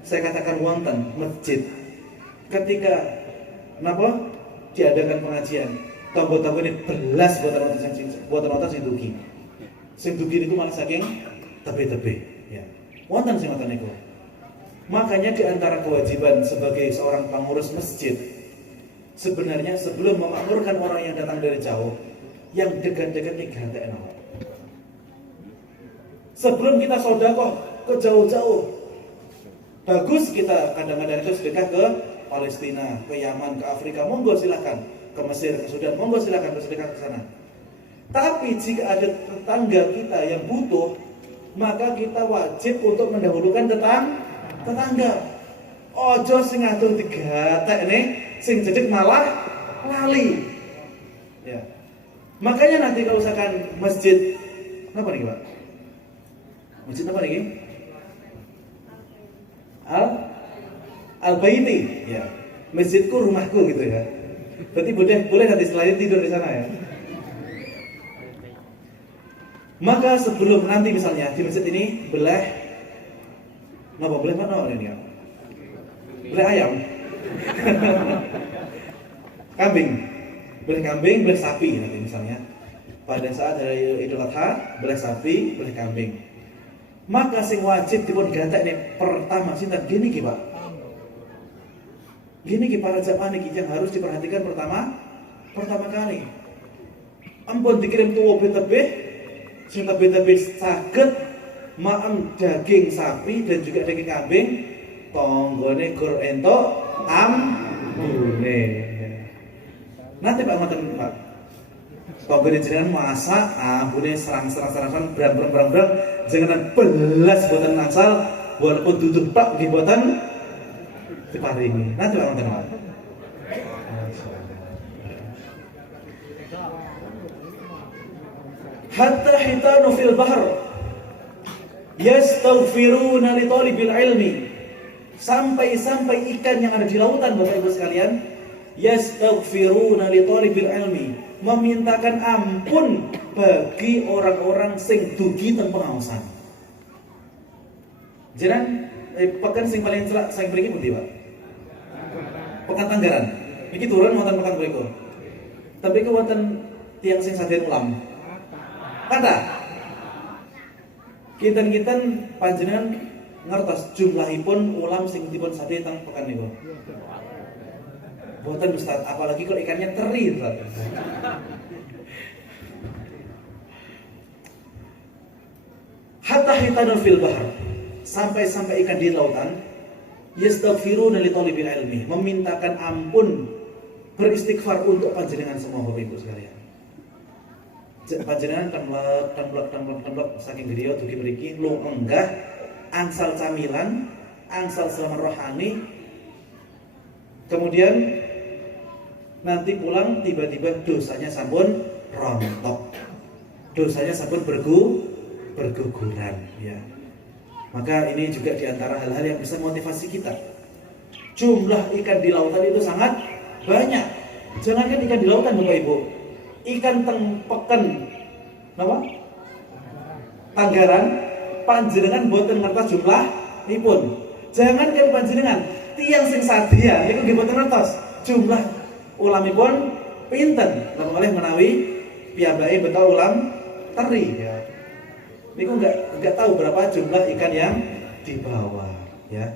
Saya katakan wonten masjid. Ketika diadakan pengajian, tombol-tombol ini belas buat nonton sing dugi. Sing dugi niku malah saking tebe-tebe ya. Wonten sing ngoten niku. Makanya di antara kewajiban sebagai seorang pengurus masjid, sebenarnya sebelum memakmurkan orang yang datang dari jauh, yang dekat-dekat ini gatekno. Sebelum kita sedekah ke jauh-jauh, bagus kita kadang-kadang itu sedekah ke Palestina, ke Yaman, ke Afrika, monggo silakan. Ke Mesir, ke Sudan, monggo silakan bersedekah ke sana. Tapi jika ada tetangga kita yang butuh, maka kita wajib untuk mendahulukan tetangga. Ojo sing atur digatek nih, sing jedek malah lali. Ya. Makanya nanti kalau misalkan masjid, apa nih Pak? Masjid apa nih? Al-Baiti, ya. Masjidku rumahku gitu ya. Berarti boleh nanti setelah ini tidur di sana ya. Maka sebelum nanti misalnya di masjid ini boleh mana ini ya? Boleh ayam, kambing, boleh sapi nanti misalnya. Pada saat hari Idul Adha boleh sapi, boleh kambing. Maka sing wajib dipun gatek ini pertama sinten gini ki Pak. Gini ki para jamaah niki yang harus diperhatikan pertama kali. Ampun dikirim tuwa tebih, sing tebih saged maem daging sapi dan juga daging kambing, tonggone gur entuk ambune. Nanti Pak ngoten Pak. Tonggone jenengan masak, ambune serang brang jangan belas boten asal walaupun duduk Pak nggih boten diparingi. Nanti Pak ngoten Pak. Hatta hitanu fil bahr yastaghfiruna li talibil ilmi. Sampai ikan yang ada di lautan Bapak Ibu sekalian, yastaghfiruna li talibil ilmi, memintakan ampun bagi orang-orang sing dugi ten pengaosan. Jenengan pekan sing paling celak saking mriki pundi, Pak? Pekan Tanggaran. Iki turun wonten pekan mriku. Tapi ku wonten tiyang sing sadaya ulam. Kata kinten-kinten panjenengan ngertos jumlahipun ulam sing dipun sadaya teng pekan niku. Boten Ustaz, apalagi kalau ikannya teri, Ustaz. Hatta hitanu fil bahr, sampai ikan di lautan yastaghfiruna li talibil ilmi, memintakan ampun, beristighfar untuk panjenengan semua Bapak Ibu sekalian. Panjenengan temblek saking griya dugi mriki lu enggah angsal camilan, angsal selamat rohani. Kemudian nanti pulang tiba-tiba dosanya sampun rontok, dosanya sampun berguguran, ya. Maka ini juga diantara hal-hal yang bisa motivasi kita. Jumlah ikan di lautan itu sangat banyak. Jangankan ikan di lautan Bapak Ibu, ikan peken, apa? Tanggaran, panjenengan boten ngertos jumlah nipun. Jangankan panjenengan, tiyang sing sadia niku nggih boten ngertos jumlah ulamipun pinten. Lamun oleh menawi piyambake bekal ulam teri, ya. Niku enggak tahu berapa jumlah ikan yang dibawa, ya.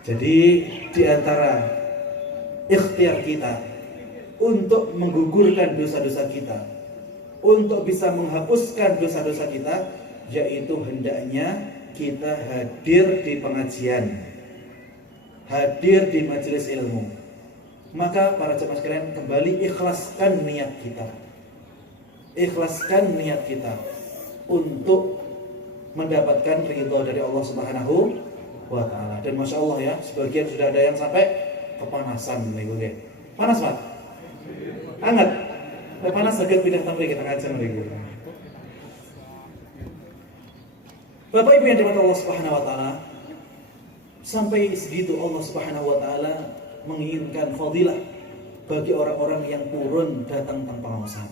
Jadi di antara ikhtiar kita untuk menggugurkan dosa-dosa kita, untuk bisa menghapuskan dosa-dosa kita, yaitu hendaknya kita hadir di pengajian, hadir di majelis ilmu. Maka para jemaah sekalian, kembali ikhlaskan niat kita. Ikhlaskan niat kita untuk mendapatkan ridho dari Allah Subhanahu wa taala. Dan Masya Allah ya, sebagian sudah ada yang sampai kepanasan nih gue. Panas, Pak? Hangat. Panas agak pindah tampil kita ngajar nih gue. Bapak Ibu yang dimati Allah Subhanahu wa taala, sampai segitu Allah Subhanahu wa taala menginginkan fadilah bagi orang-orang yang purun datang tanpa pengawasan.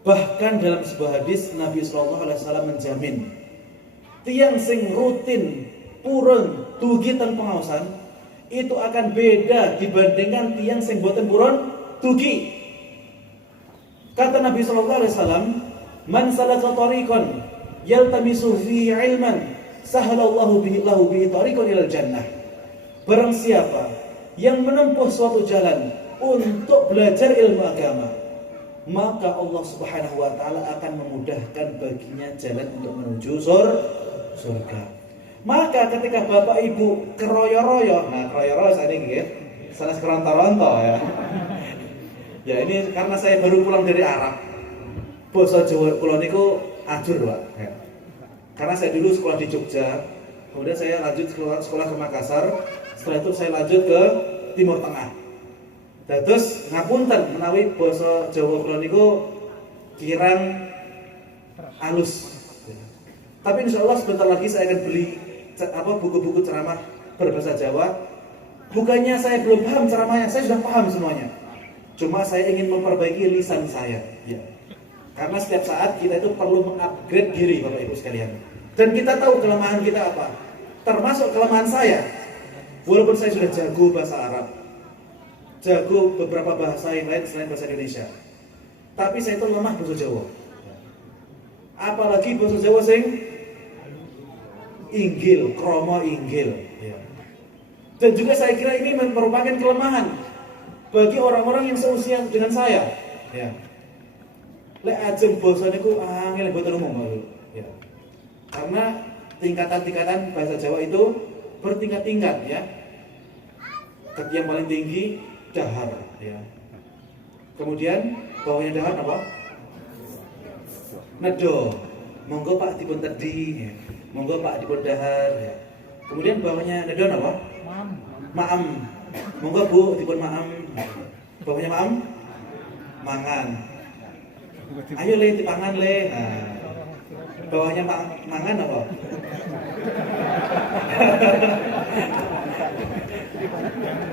Bahkan dalam sebuah hadis Nabi SAW menjamin tiang sing rutin purun dugi tanpa pengawasan itu akan beda dibandingkan tiang sing boten purun dugi. Kata Nabi SAW, man salaka tariqan yaltamisu fihi ilman sahalallahu bihi lahu bihi tariqan ilal jannah. Barang siapa yang menempuh suatu jalan untuk belajar ilmu agama, maka Allah Subhanahu wa taala akan memudahkan baginya jalan untuk menuju surga. Maka ketika Bapak Ibu keroyo-royo, nah keroyo-royo saya ini ya, salah keronto-ronto ya. Ya ini karena saya baru pulang dari Arab. Basa Jawa kula niku ajur, Pak. Ya. Karena saya dulu sekolah di Jogja, kemudian saya lanjut sekolah ke Makassar, setelah itu saya lanjut ke Timur Tengah. Terus ngapunten menawi basa Jawa kula niku kirang halus. Tapi insya Allah sebentar lagi saya akan beli buku-buku ceramah berbahasa Jawa. Bukannya saya belum paham ceramahnya, saya sudah paham semuanya. Cuma saya ingin memperbaiki lisan saya, ya. Karena setiap saat kita itu perlu mengupgrade diri, Bapak Ibu sekalian. Dan kita tahu kelemahan kita apa. Termasuk kelemahan saya. Walaupun saya sudah jago bahasa Arab, jago beberapa bahasa yang lain selain bahasa Indonesia, tapi saya itu lemah bahasa Jawa. Apalagi bahasa Jawa sing inggil, kromo inggil, ya. Dan juga saya kira ini merupakan kelemahan bagi orang-orang yang seusia dengan saya, ya. Lek ajeng basa niku angel boten umum, ya. Karena tingkatan-tingkatan bahasa Jawa itu bertingkat-tingkat, ya. Yang paling tinggi dahar, ya. Kemudian bawahnya dahar apa? Nedo. Monggo Pak dipun tedi, ya. Monggo Pak dipun dahar, ya. Kemudian bawahnya nedo apa? Maam. Monggo Bu dipun maam. Bawahnya maam? Mangan. Ayo le dipangan le. Nah. Bawahnya mangan apa?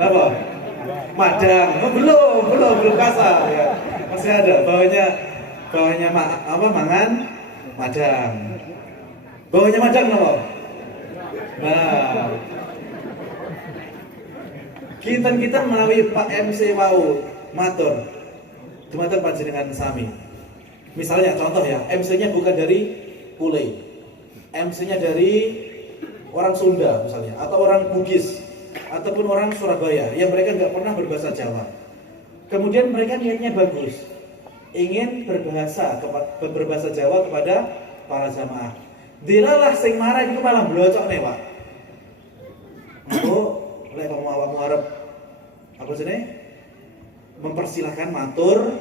Apa? Madang. Oh, belum kasar ya. Masih ada bawahnya mangan, madang. Bawahnya madang apa? Nah, kita melalui Pak MC wau matur dumateng panjenengan sami. Misalnya contoh ya, MC-nya bukan dari Pule, MC-nya dari orang Sunda misalnya, atau orang Bugis, ataupun orang Surabaya yang mereka nggak pernah berbahasa Jawa. Kemudian mereka niatnya bagus, ingin berbahasa Jawa kepada para jamaah. Dilalah sing marah itu malah blocok nih Pak. Lek awakmu arep apa jenenge? Mempersilahkan matur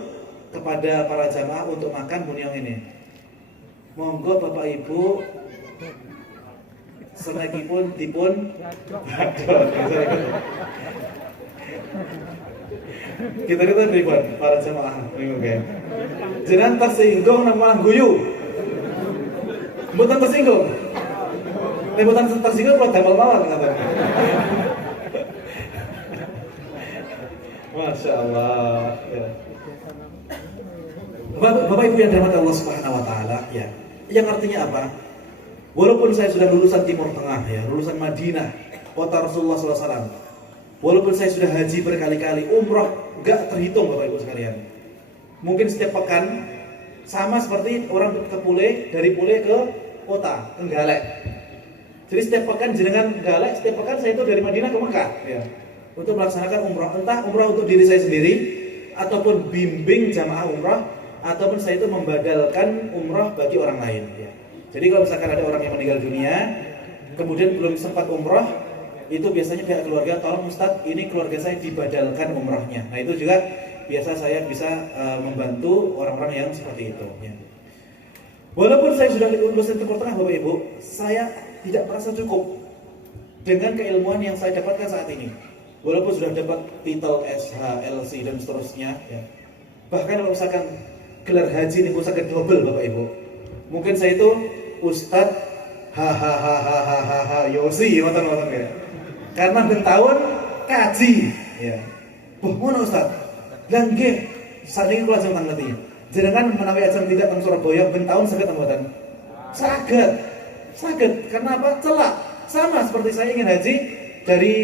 kepada para jamaah untuk makan bunyong ini. Monggo Bapak Ibu senekipun dipun kita ribuan para jamaah minggu kae. Jenengan tersinggung nang malah guyu. Mboten tersinggung. Nek mboten tersinggung kula damel mawon ngaten. Masya Allah ya. Bapak Ibu yang dirahmati Allah Subhanahu wa taala ya. Yang artinya apa? Walaupun saya sudah lulusan Timur Tengah ya, lulusan Madinah, kota Rasulullah SAW. Walaupun saya sudah haji berkali-kali, umrah gak terhitung Bapak Ibu sekalian. Mungkin setiap pekan sama seperti orang ke Pule, dari Pule ke kota, ke Galek. Jadi setiap pekan jenengan Galek, setiap pekan saya itu dari Madinah ke Mekah ya. Untuk melaksanakan umrah, entah umrah untuk diri saya sendiri ataupun bimbing jamaah umrah, ataupun saya itu membadalkan umrah bagi orang lain ya. Jadi kalau misalkan ada orang yang meninggal dunia kemudian belum sempat umrah, itu biasanya pihak keluarga, tolong Ustadz ini keluarga saya dibadalkan umrahnya. Nah itu juga biasa saya bisa membantu orang-orang yang seperti itu ya. Walaupun saya sudah lulusan Timur Tengah Bapak Ibu, saya tidak merasa cukup dengan keilmuan yang saya dapatkan saat ini. Walaupun sudah dapat titel SH, LC dan seterusnya ya. Bahkan kalau misalkan gelar haji ini misalkan double Bapak Ibu, mungkin saya itu Ustadz Yosi ngoten-ngoten ya. Karena bertahun kaji ya. Ngono Ustadz. Lah nggih, sakniki kula ajeng ngerti. Jenengan menawi ajeng tidak teng Surabaya ben taun saged mboten? Saged. Saged karena apa? Celak. Sama seperti saya ingin haji dari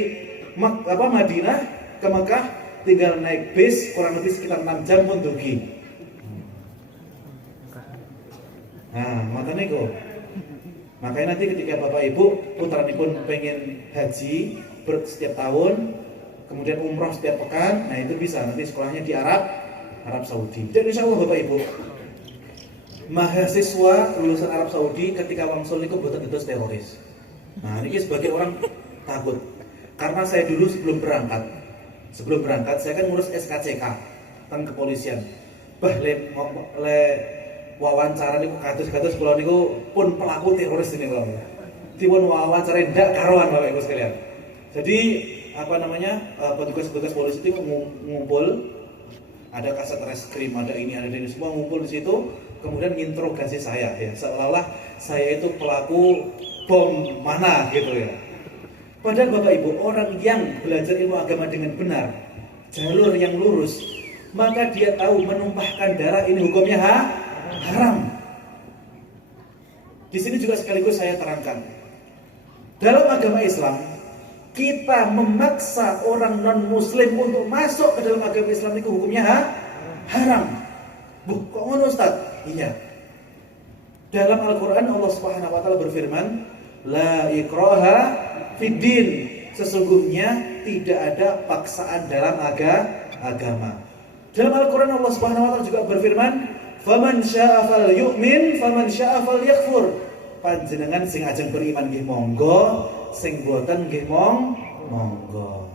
Madinah ke Mekah, tinggal naik bis kurang lebih sekitar 6 jam pun dugi. Nah, makanya niku. Makanya nanti ketika Bapak Ibu putranipun pengen haji setiap tahun, kemudian umroh setiap pekan, nah itu bisa nanti sekolahnya di Arab Saudi. Dan insya Allah Bapak Ibu, mahasiswa lulusan Arab Saudi ketika wangsul niku boten dados teroris. Nah, ini sebagai orang takut. Karena saya dulu sebelum berangkat saya kan ngurus SKCK tentang kepolisian. Bah le wawancara niku kados-kados kula niku pun pelaku teroris ini kula. Dipun wawancara ndak karuan Bapak Ibu sekalian. Jadi petugas-petugas polisi itu ngumpul, ada kasat reskrim, ada ini semua ngumpul di situ, kemudian interogasi saya ya, seolah-olah saya itu pelaku bom mana gitu ya. Padahal Bapak Ibu, orang yang belajar ilmu agama dengan benar, jalur yang lurus, maka dia tahu menumpahkan darah ini hukumnya haram. Di sini juga sekaligus saya terangkan, dalam agama Islam kita memaksa orang non Muslim untuk masuk ke dalam agama Islam itu hukumnya haram. Kok ngono Ustaz? Iya. Dalam Al-Quran Allah Subhanahu Wa Taala berfirman, la ikraha fiddin, sesungguhnya tidak ada paksaan dalam agama. Dalam Al-Quran Allah Subhanahu Wa Taala juga berfirman, faman syaa'a falyu'min, faman syaa'a falyakfur. Panjenengan sing ajeng beriman nggih monggo, sing boten nggih monggo.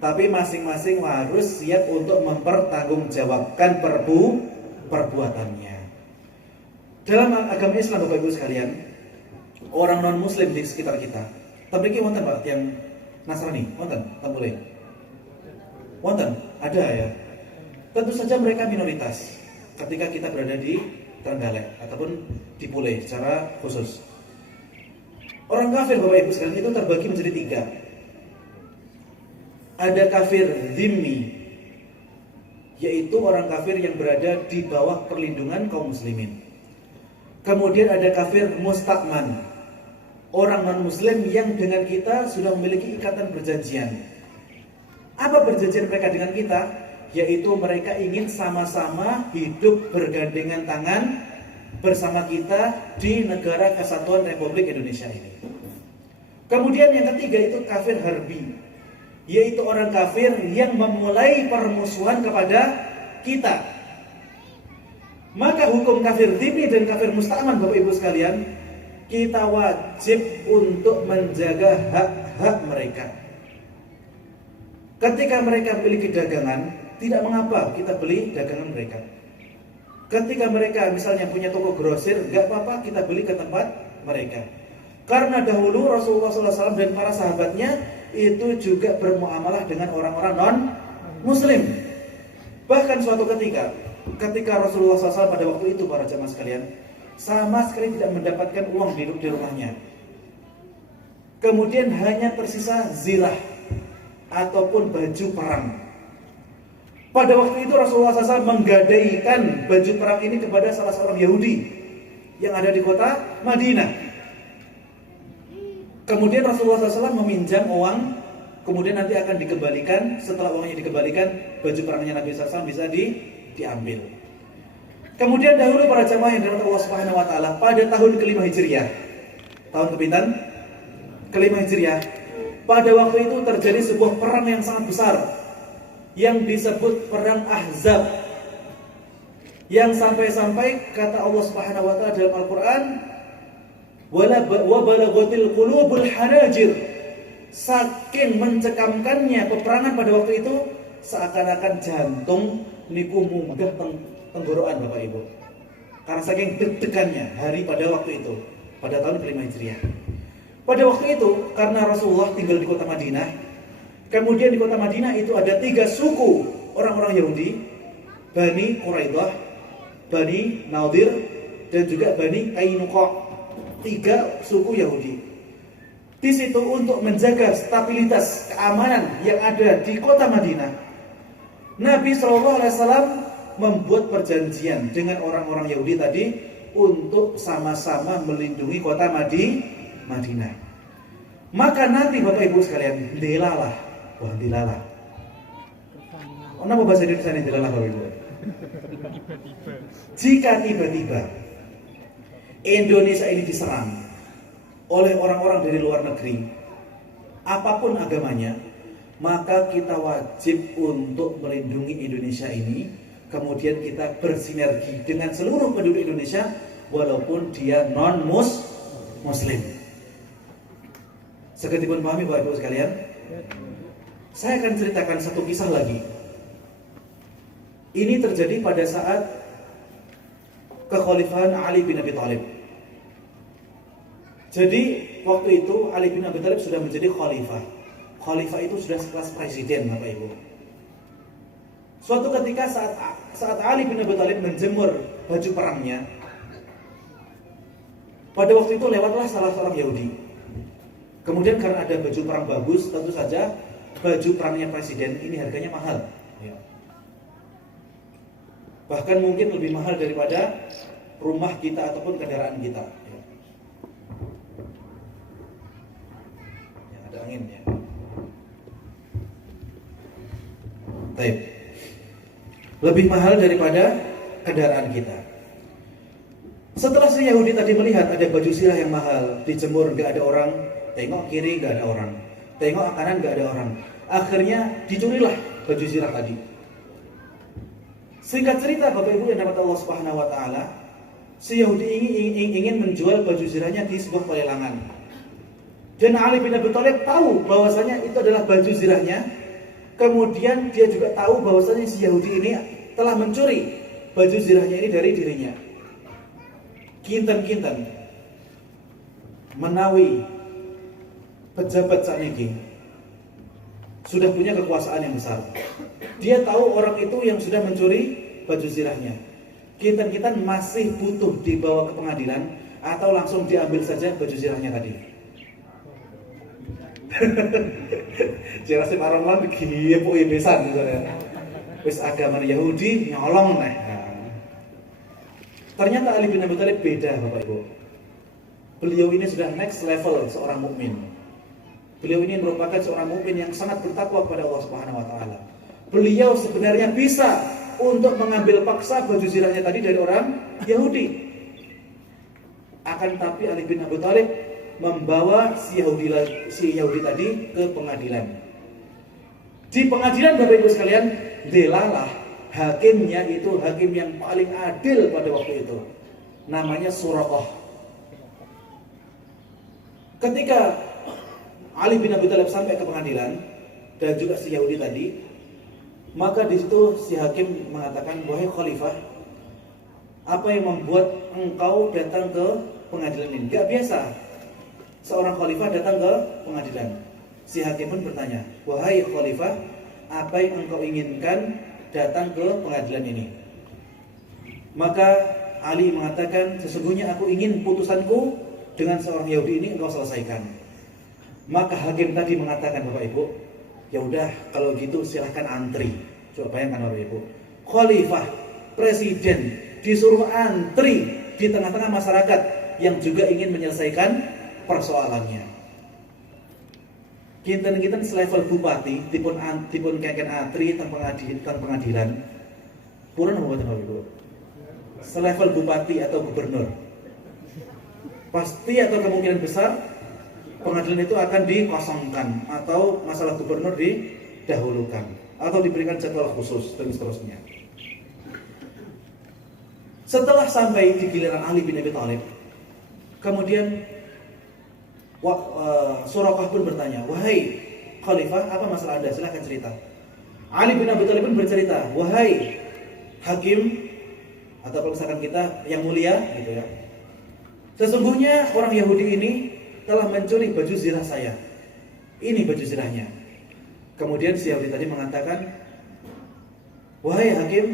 Tapi masing-masing harus siap untuk mempertanggungjawabkan perbuatannya. Dalam agama Islam Bapak Ibu sekalian, orang non Muslim di sekitar kita, tapi ki wonten Pak yang Nasrani, wonten, tak boleh. Wonten, ada ya. Tentu saja mereka minoritas ketika kita berada di Trenggalek ataupun di Pule secara khusus. Orang kafir Bapak Ibu sekalian itu terbagi menjadi 3. Ada kafir dhimmi, yaitu orang kafir yang berada di bawah perlindungan kaum muslimin. Kemudian ada kafir mustakman, orang non-muslim yang dengan kita sudah memiliki ikatan perjanjian. Apa perjanjian mereka dengan kita? Yaitu mereka ingin sama-sama hidup bergandengan tangan bersama kita di negara kesatuan Republik Indonesia ini. Kemudian yang ketiga itu kafir harbi, yaitu orang kafir yang memulai permusuhan kepada kita. Maka hukum kafir dhimmi dan kafir musta'man, Bapak Ibu sekalian, kita wajib untuk menjaga hak-hak mereka. Ketika mereka memiliki dagangan, tidak mengapa kita beli dagangan mereka. Ketika mereka misalnya punya toko grosir, gak apa-apa kita beli ke tempat mereka. Karena dahulu Rasulullah SAW dan para sahabatnya itu juga bermuamalah dengan orang-orang non-muslim. Bahkan suatu ketika Rasulullah SAW pada waktu itu, para jamaah sekalian, sama sekali tidak mendapatkan uang di rumahnya. Kemudian hanya tersisa zirah ataupun baju perang. Pada waktu itu Rasulullah SAW menggadaikan baju perang ini kepada salah seorang Yahudi yang ada di kota Madinah. Kemudian Rasulullah SAW meminjam uang, kemudian nanti akan dikembalikan. Setelah uangnya dikembalikan, baju perangnya Nabi SAW bisa diambil. Kemudian dahulu para jamaah yang dirahmati Allah Subhanahu wa taala, pada tahun ke-5 Hijriah. Tahun kepinten? Ke-5 Hijriah. Pada waktu itu terjadi sebuah perang yang sangat besar yang disebut perang Ahzab. Yang sampai-sampai kata Allah Subhanahu wa taala dalam Al-Qur'an, wa balaghatil qulubul hanajir. Saking mencekamkannya peperangan pada waktu itu, seakan-akan jantung niku munggah tenggorokan, Bapak Ibu. Karena saking deg-degannya hari pada waktu itu, pada tahun ke-5 Hijriah. Pada waktu itu, karena Rasulullah tinggal di kota Madinah, kemudian di kota Madinah itu ada 3 suku orang-orang Yahudi, Bani Quraidah, Bani Nadir, dan juga Bani Qainuqa. 3 suku Yahudi. Di situ untuk menjaga stabilitas keamanan yang ada di kota Madinah, Nabi SAW membuat perjanjian dengan orang-orang Yahudi tadi untuk sama-sama melindungi kota Madinah. Maka nanti Bapak Ibu sekalian, dilalah. Apa bahasa Indonesia ini dilalah, Bapak Ibu? Jika tiba-tiba Indonesia ini diserang oleh orang-orang dari luar negeri, apapun agamanya, maka kita wajib untuk melindungi Indonesia ini. Kemudian kita bersinergi dengan seluruh penduduk Indonesia walaupun dia non-muslim. Seketika pahami Bapak Ibu sekalian? Saya akan ceritakan satu kisah lagi. Ini terjadi pada saat kekhalifahan Ali bin Abi Thalib. Jadi waktu itu Ali bin Abi Thalib sudah menjadi khalifah. Khalifah itu sudah sekelas presiden, Bapak Ibu. Suatu ketika saat Ali bin Abi Thalib menjemur baju perangnya, pada waktu itu lewatlah salah seorang Yahudi. Kemudian karena ada baju perang bagus, tentu saja baju perangnya presiden ini harganya mahal. Bahkan mungkin lebih mahal daripada rumah kita ataupun kendaraan kita. Ya, ada angin ya. Baik. Lebih mahal daripada kendaraan kita. Setelah si Yahudi tadi melihat ada baju zirah yang mahal, dijemur gak ada orang, tengok kiri gak ada orang, tengok kanan gak ada orang. Akhirnya dicurilah baju zirah tadi. Singkat cerita Bapak Ibu yang dapat Allah Subhanahu wa taala, si Yahudi ingin menjual baju zirahnya di sebuah pelelangan. Dan Ali bin Abi Thalib tahu bahwasanya itu adalah baju zirahnya. Kemudian dia juga tahu bahwasanya si Yahudi ini telah mencuri baju zirahnya ini dari dirinya. Kinten-kinten menawi pejabat saniki sudah punya kekuasaan yang besar. Dia tahu orang itu yang sudah mencuri baju zirahnya. Kinten-kinten masih butuh dibawa ke pengadilan atau langsung diambil saja baju zirahnya tadi. Jerasih marang lan kiye pokoke besan misalnya. Wis agama Yahudi nyolong nah. Ternyata Ali bin Abi Thalib beda Bapak Ibu. Beliau ini sudah next level seorang mukmin. Beliau ini merupakan seorang mukmin yang sangat bertakwa kepada Allah Subhanahu wa taala. Beliau sebenarnya bisa untuk mengambil paksa baju zirahnya tadi dari orang Yahudi. Akan tapi Ali bin Abi Thalib membawa si Yahudi tadi ke pengadilan. Di pengadilan Bapak Ibu sekalian, delalah hakimnya itu hakim yang paling adil pada waktu itu. Namanya Suraqah. Ketika Ali bin Abi Thalib sampai ke pengadilan dan juga si Yahudi tadi, maka di situ si hakim mengatakan, "Wahai khalifah, apa yang membuat engkau datang ke pengadilan ini?" Gak biasa seorang khalifah datang ke pengadilan. Si hakim pun bertanya, "Wahai khalifah, apa yang engkau inginkan datang ke pengadilan ini?" Maka Ali mengatakan, "Sesungguhnya aku ingin putusanku dengan seorang Yahudi ini engkau selesaikan." Maka hakim tadi mengatakan, Bapak Ibu, "Ya udah kalau gitu silahkan antri." Coba bayangkan Bapak Ibu, khalifah, presiden disuruh antri di tengah-tengah masyarakat yang juga ingin menyelesaikan persoalannya. Kinten-kinten selevel bupati dipun keken antri teng pengadilan. Purun apa Bapak Ibu? Selevel bupati atau gubernur. Pasti atau kemungkinan besar pengadilan itu akan dikosongkan atau masalah gubernur didahulukan atau diberikan jadwal khusus dan seterusnya. Setelah sampai di giliran Ali bin Abi Thalib, kemudian Suraqah pun bertanya, "Wahai khalifah, apa masalah Anda? Silahkan cerita." Ali bin Abi Thalib pun bercerita, "Wahai hakim atau kalau misalkan kita yang mulia gitu ya, sesungguhnya orang Yahudi ini telah mencuri baju zirah saya. Ini baju zirahnya." Kemudian si Yahudi tadi mengatakan, "Wahai hakim,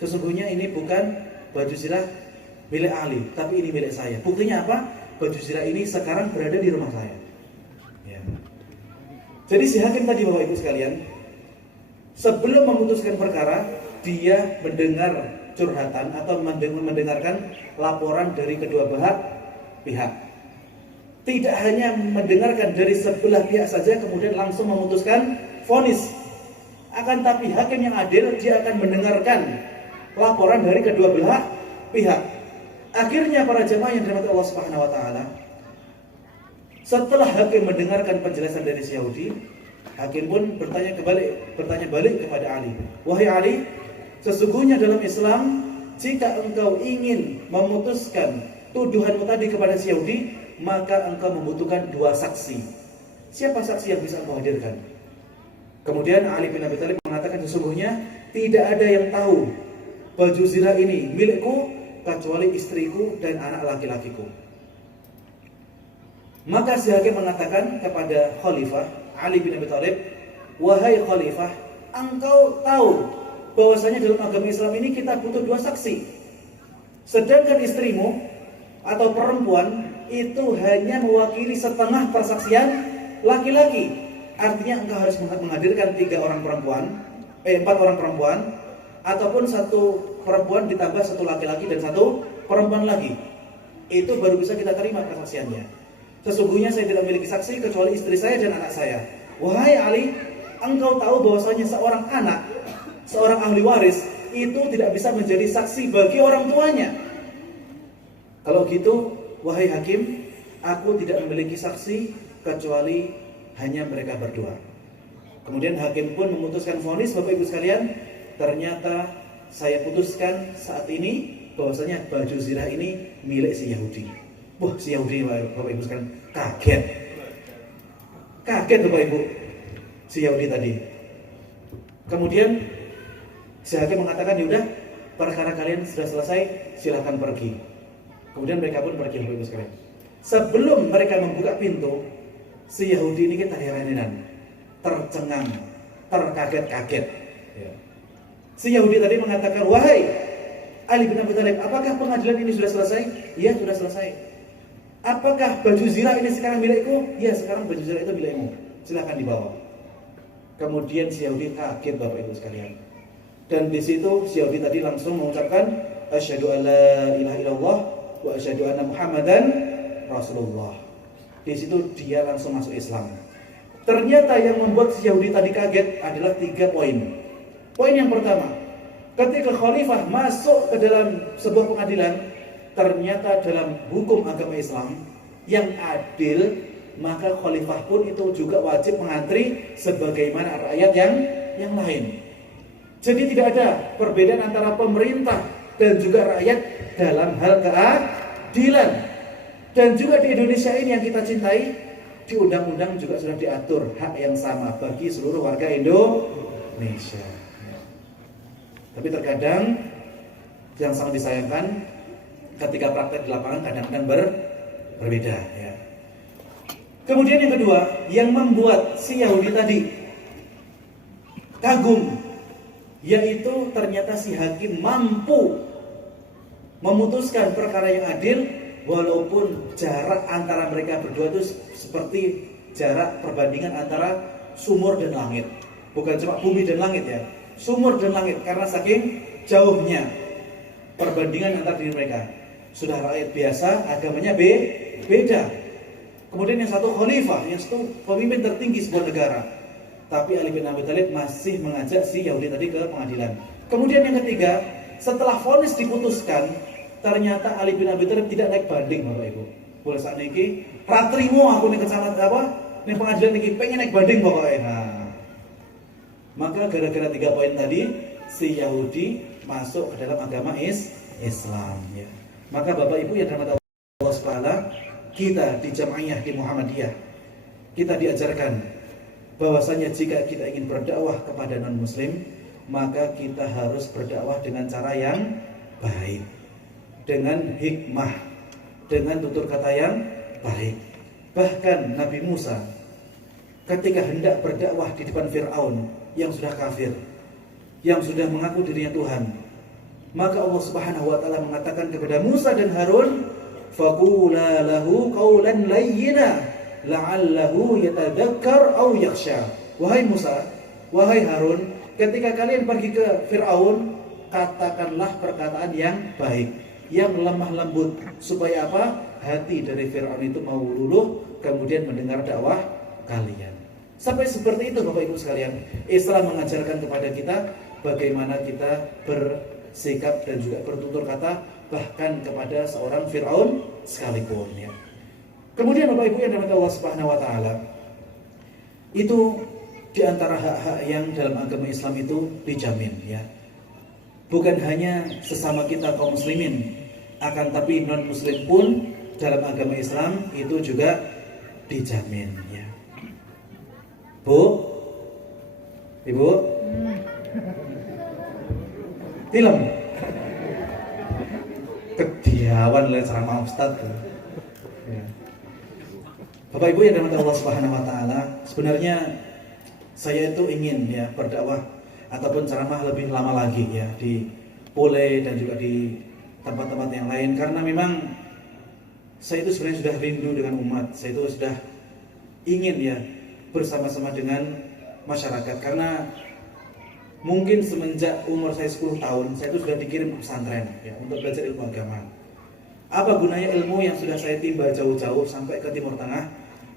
sesungguhnya ini bukan baju zirah milik Ali, tapi ini milik saya. Buktinya apa? Baju zirah ini sekarang berada di rumah saya." Ya. Jadi si hakim tadi Bapak Ibu sekalian, sebelum memutuskan perkara, dia mendengar curhatan atau mendengarkan laporan dari kedua pihak. Tidak hanya mendengarkan dari sebelah pihak saja kemudian langsung memutuskan vonis. Akan tapi hakim yang adil, dia akan mendengarkan laporan dari kedua belah pihak. Akhirnya para jemaah yang dirahmati Allah Subhanahu wa taala, setelah hakim mendengarkan penjelasan dari si Yahudi, hakim pun bertanya balik kepada Ali, "Wahai Ali, sesungguhnya dalam Islam, jika engkau ingin memutuskan tuduhanmu tadi kepada si Yahudi, maka engkau membutuhkan 2 saksi. Siapa saksi yang bisa engkau hadirkan?" Kemudian Ali bin Abi Thalib mengatakan, "Sesungguhnya tidak ada yang tahu baju zirah ini milikku kecuali istriku dan anak laki-lakiku." Maka si hakim mengatakan kepada Khalifah Ali bin Abi Thalib, "Wahai Khalifah, engkau tahu bahwasanya dalam agama Islam ini kita butuh 2 saksi. Sedangkan istrimu atau perempuan itu hanya mewakili setengah persaksian laki-laki. Artinya engkau harus menghadirkan 4 orang perempuan ataupun 1 perempuan ditambah 1 laki-laki dan 1 perempuan lagi. Itu baru bisa kita terima persaksiannya. Sesungguhnya saya tidak memiliki saksi kecuali istri saya dan anak saya. Wahai Ali, engkau tahu bahwasanya seorang anak, seorang ahli waris itu tidak bisa menjadi saksi bagi orang tuanya. Kalau gitu, wahai hakim, aku tidak memiliki saksi kecuali hanya mereka berdua." Kemudian hakim pun memutuskan vonis, Bapak Ibu sekalian, ternyata saya putuskan saat ini bahwasanya baju zirah ini milik si Yahudi. Wah, si Yahudi Bapak Ibu sekalian kaget Bapak Ibu, si Yahudi tadi. Kemudian si hakim mengatakan, "Yaudah, perkara kalian sudah selesai, silakan pergi." Kemudian mereka pun pergi Bapak Ibu sekalian. Sebelum mereka membuka pintu, si Yahudi ini kita heranan, tercengang, terkaget-kaget. Ya. Si Yahudi tadi mengatakan, "Wahai Ali bin Abi Thalib, apakah pengadilan ini sudah selesai?" "Iya, sudah selesai." "Apakah baju zirah ini sekarang milikku?" "Iya, sekarang baju zirah itu milikmu. Silakan dibawa." Kemudian si Yahudi kaget Bapak Ibu sekalian. Dan di situ si Yahudi tadi langsung mengucapkan, "Asyhadu an la ilaha illallah wa asyhadu anna Muhammadan Rasulullah. Di situ dia langsung masuk Islam. Ternyata yang membuat si Yahudi tadi kaget adalah 3 poin. Poin yang pertama, ketika khalifah masuk ke dalam sebuah pengadilan, ternyata dalam hukum agama Islam yang adil, maka khalifah pun itu juga wajib mengantri sebagaimana rakyat yang lain. Jadi tidak ada perbedaan antara pemerintah dan juga rakyat dalam hal keadilan. Dan juga di Indonesia ini yang kita cintai, di undang-undang juga sudah diatur hak yang sama bagi seluruh warga Indonesia. Tapi terkadang yang sangat disayangkan ketika praktek di lapangan kadang-kadang berbeda ya. Kemudian yang kedua, yang membuat si Yahudi tadi kagum, yaitu ternyata si hakim mampu memutuskan perkara yang adil walaupun jarak antara mereka berdua itu seperti jarak perbandingan antara sumur dan langit. Bukan cuma bumi dan langit ya, sumur dan langit, karena saking jauhnya perbandingan antara diri mereka. Sudah rakyat biasa, agamanya beda. Kemudian yang satu khalifah, yang satu pemimpin tertinggi sebuah negara. Tapi Ali bin Abi Thalib masih mengajak si Yahudi tadi ke pengadilan. Kemudian yang ketiga, setelah vonis diputuskan, ternyata Ali bin Abi Thalib tidak naik banding, Bapak Ibu. Boleh saat ini, ratrimu aku nih kecamatan apa? Nih pengadilan ini pengen naik banding pokoknya. Nah, maka gara-gara 3 poin tadi, si Yahudi masuk ke dalam agama Islam. Ya. Maka Bapak Ibu yang dirahmati Allah SWT, kita di Jamaiyah di Muhammadiyah, kita diajarkan bahwasanya jika kita ingin berdakwah kepada non-muslim, maka kita harus berdakwah dengan cara yang baik, dengan hikmah, dengan tutur kata yang baik. Bahkan Nabi Musa ketika hendak berdakwah di depan Fir'aun yang sudah kafir, yang sudah mengaku dirinya Tuhan, maka Allah Subhanahu wa taala mengatakan kepada Musa dan Harun, faqula lahu qawlan layyina la'allahu yatadzakkar aw yakhsha. Wahai Musa, wahai Harun, ketika kalian pergi ke Firaun, katakanlah perkataan yang baik, yang lemah lembut, supaya apa? Hati dari Firaun itu mau luluh kemudian mendengar dakwah kalian. Sampai seperti itu Bapak Ibu sekalian, Islam mengajarkan kepada kita bagaimana kita bersikap dan juga bertutur kata bahkan kepada seorang Firaun sekalipun ya. Kemudian Bapak Ibu yang dirahmati Allah Subhanahu wa taala, itu di antara hak-hak yang dalam agama Islam itu dijamin ya. Bukan hanya sesama kita kaum muslimin, akan tapi non muslim pun dalam agama Islam itu juga dijamin ya. Bu, Ibu, film kediawan oleh ceramah Ustaz ya. Bapak Ibu yang dirahmati Allah Subhanahu wa taala, sebenarnya saya itu ingin ya berdakwah ataupun ceramah lebih lama lagi ya di Pole dan juga di tempat-tempat yang lain, karena memang saya itu sebenarnya sudah rindu dengan umat. Saya itu sudah ingin ya bersama-sama dengan masyarakat, karena mungkin semenjak umur saya 10 tahun saya itu sudah dikirim ke pesantren ya untuk belajar ilmu agama. Apa gunanya ilmu yang sudah saya timba jauh-jauh sampai ke Timur Tengah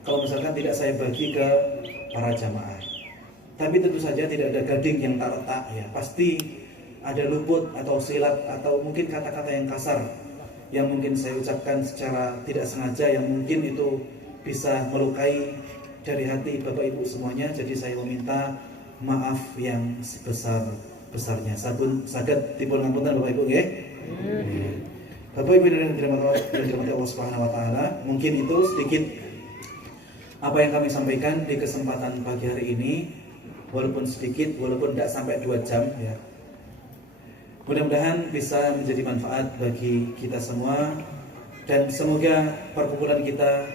kalau misalkan tidak saya bagi ke para jamaah? Tapi tentu saja tidak ada gading yang tak retak ya. Pasti ada luput atau silap atau mungkin kata-kata yang kasar yang mungkin saya ucapkan secara tidak sengaja, yang mungkin itu bisa melukai dari hati Bapak Ibu semuanya. Jadi saya meminta maaf yang sebesar-besarnya. Sabun saged dipun ngapunten Bapak Ibu nggih. Bapak Ibu yang dirahmati Allah Subhanahu wa taala, mungkin itu sedikit apa yang kami sampaikan di kesempatan pagi hari ini, walaupun sedikit, walaupun tidak sampai 2 jam ya. Mudah-mudahan bisa menjadi manfaat bagi kita semua, dan semoga perkumpulan kita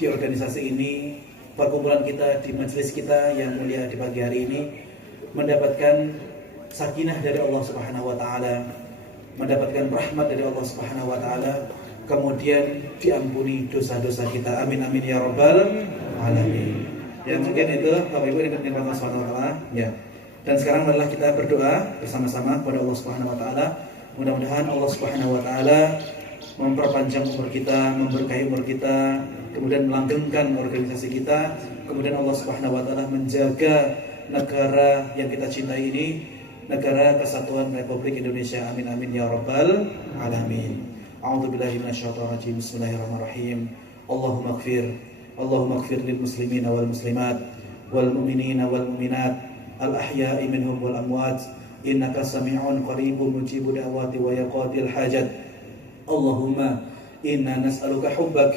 di organisasi ini, perkumpulan kita di majelis kita yang mulia di pagi hari ini mendapatkan sakinah dari Allah Subhanahu wa taala, mendapatkan rahmat dari Allah Subhanahu wa taala, kemudian diampuni dosa-dosa kita. Amin amin ya rabbal alamin. Ya mungkin itu Bapak Ibu yang dirahmati Allah Subhanahu wa taala ya. Dan sekarang adalah kita berdoa bersama-sama kepada Allah Subhanahu wa taala. Mudah-mudahan Allah Subhanahu wa taala memperpanjang umur kita, memberkahi umur kita, kemudian melanggengkan organisasi kita, kemudian Allah Subhanahu wa taala menjaga negara yang kita cintai ini, negara Kesatuan Republik Indonesia. Amin amin ya rabbal alamin. A'udzubillahi minasyaitonir rajim. Bismillahirrahmanirrahim. Allahumma ighfir lil muslimina wal muslimat wal mu'minina wal mu'minat al ahya'i minhum wal amwat innaka sami'un qaribun mujibud da'wati wa yaqadil hajat. Allahumma inna nas'aluka hubbak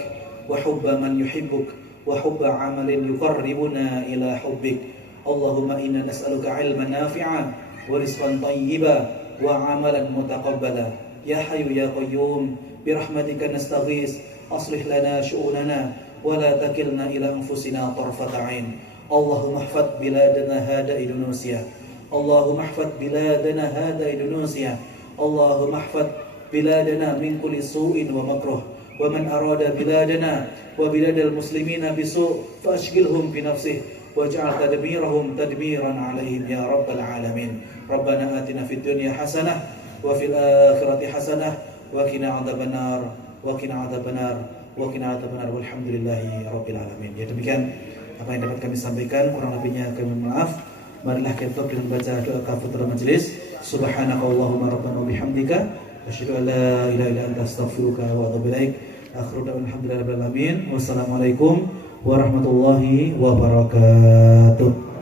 wa hubba man yuhibbuk wa hubba amalin yuqarribuna ila hubbik. Allahumma inna nas'aluka ilman nafi'an wa rizqan tayyiba wa amalan mutaqabbala. Ya hayyu ya qayyum birahmatika nastaghis aslih lana syu'unana wa la takilna ila anfusina tarfata 'ain. Allahumma ihfadz biladana hada Indonesia. Allahumma ihfadz biladana hada Indonesia. Allahumma ihfadz biladana min kulli su'in wa makruh. Wa man arada biladana wa biladal muslimina bisu' fashghilhum bi nafsihi waj'al tadbirahum tadbiran 'alaihim ya rabbal alamin. Rabbana atina fid dunya hasanah wa fil akhirati hasanah wa qina adzabannar wa qina adzabannar wa qina adzabannar walhamdulillahi rabbil alamin. Ya, demikian apa yang dapat kami sampaikan, kurang lebihnya kami maaf. Marilah kita tutup dengan baca doa kafaratul majelis. Subhanakallahumma rabbana wa bihamdika asyhadu an la ilaha illa anta astaghfiruka wa atubu ilaik. Akhiru da'wana alhamdulillahi rabbil alamin. Wassalamualaikum warahmatullahi wabarakatuh.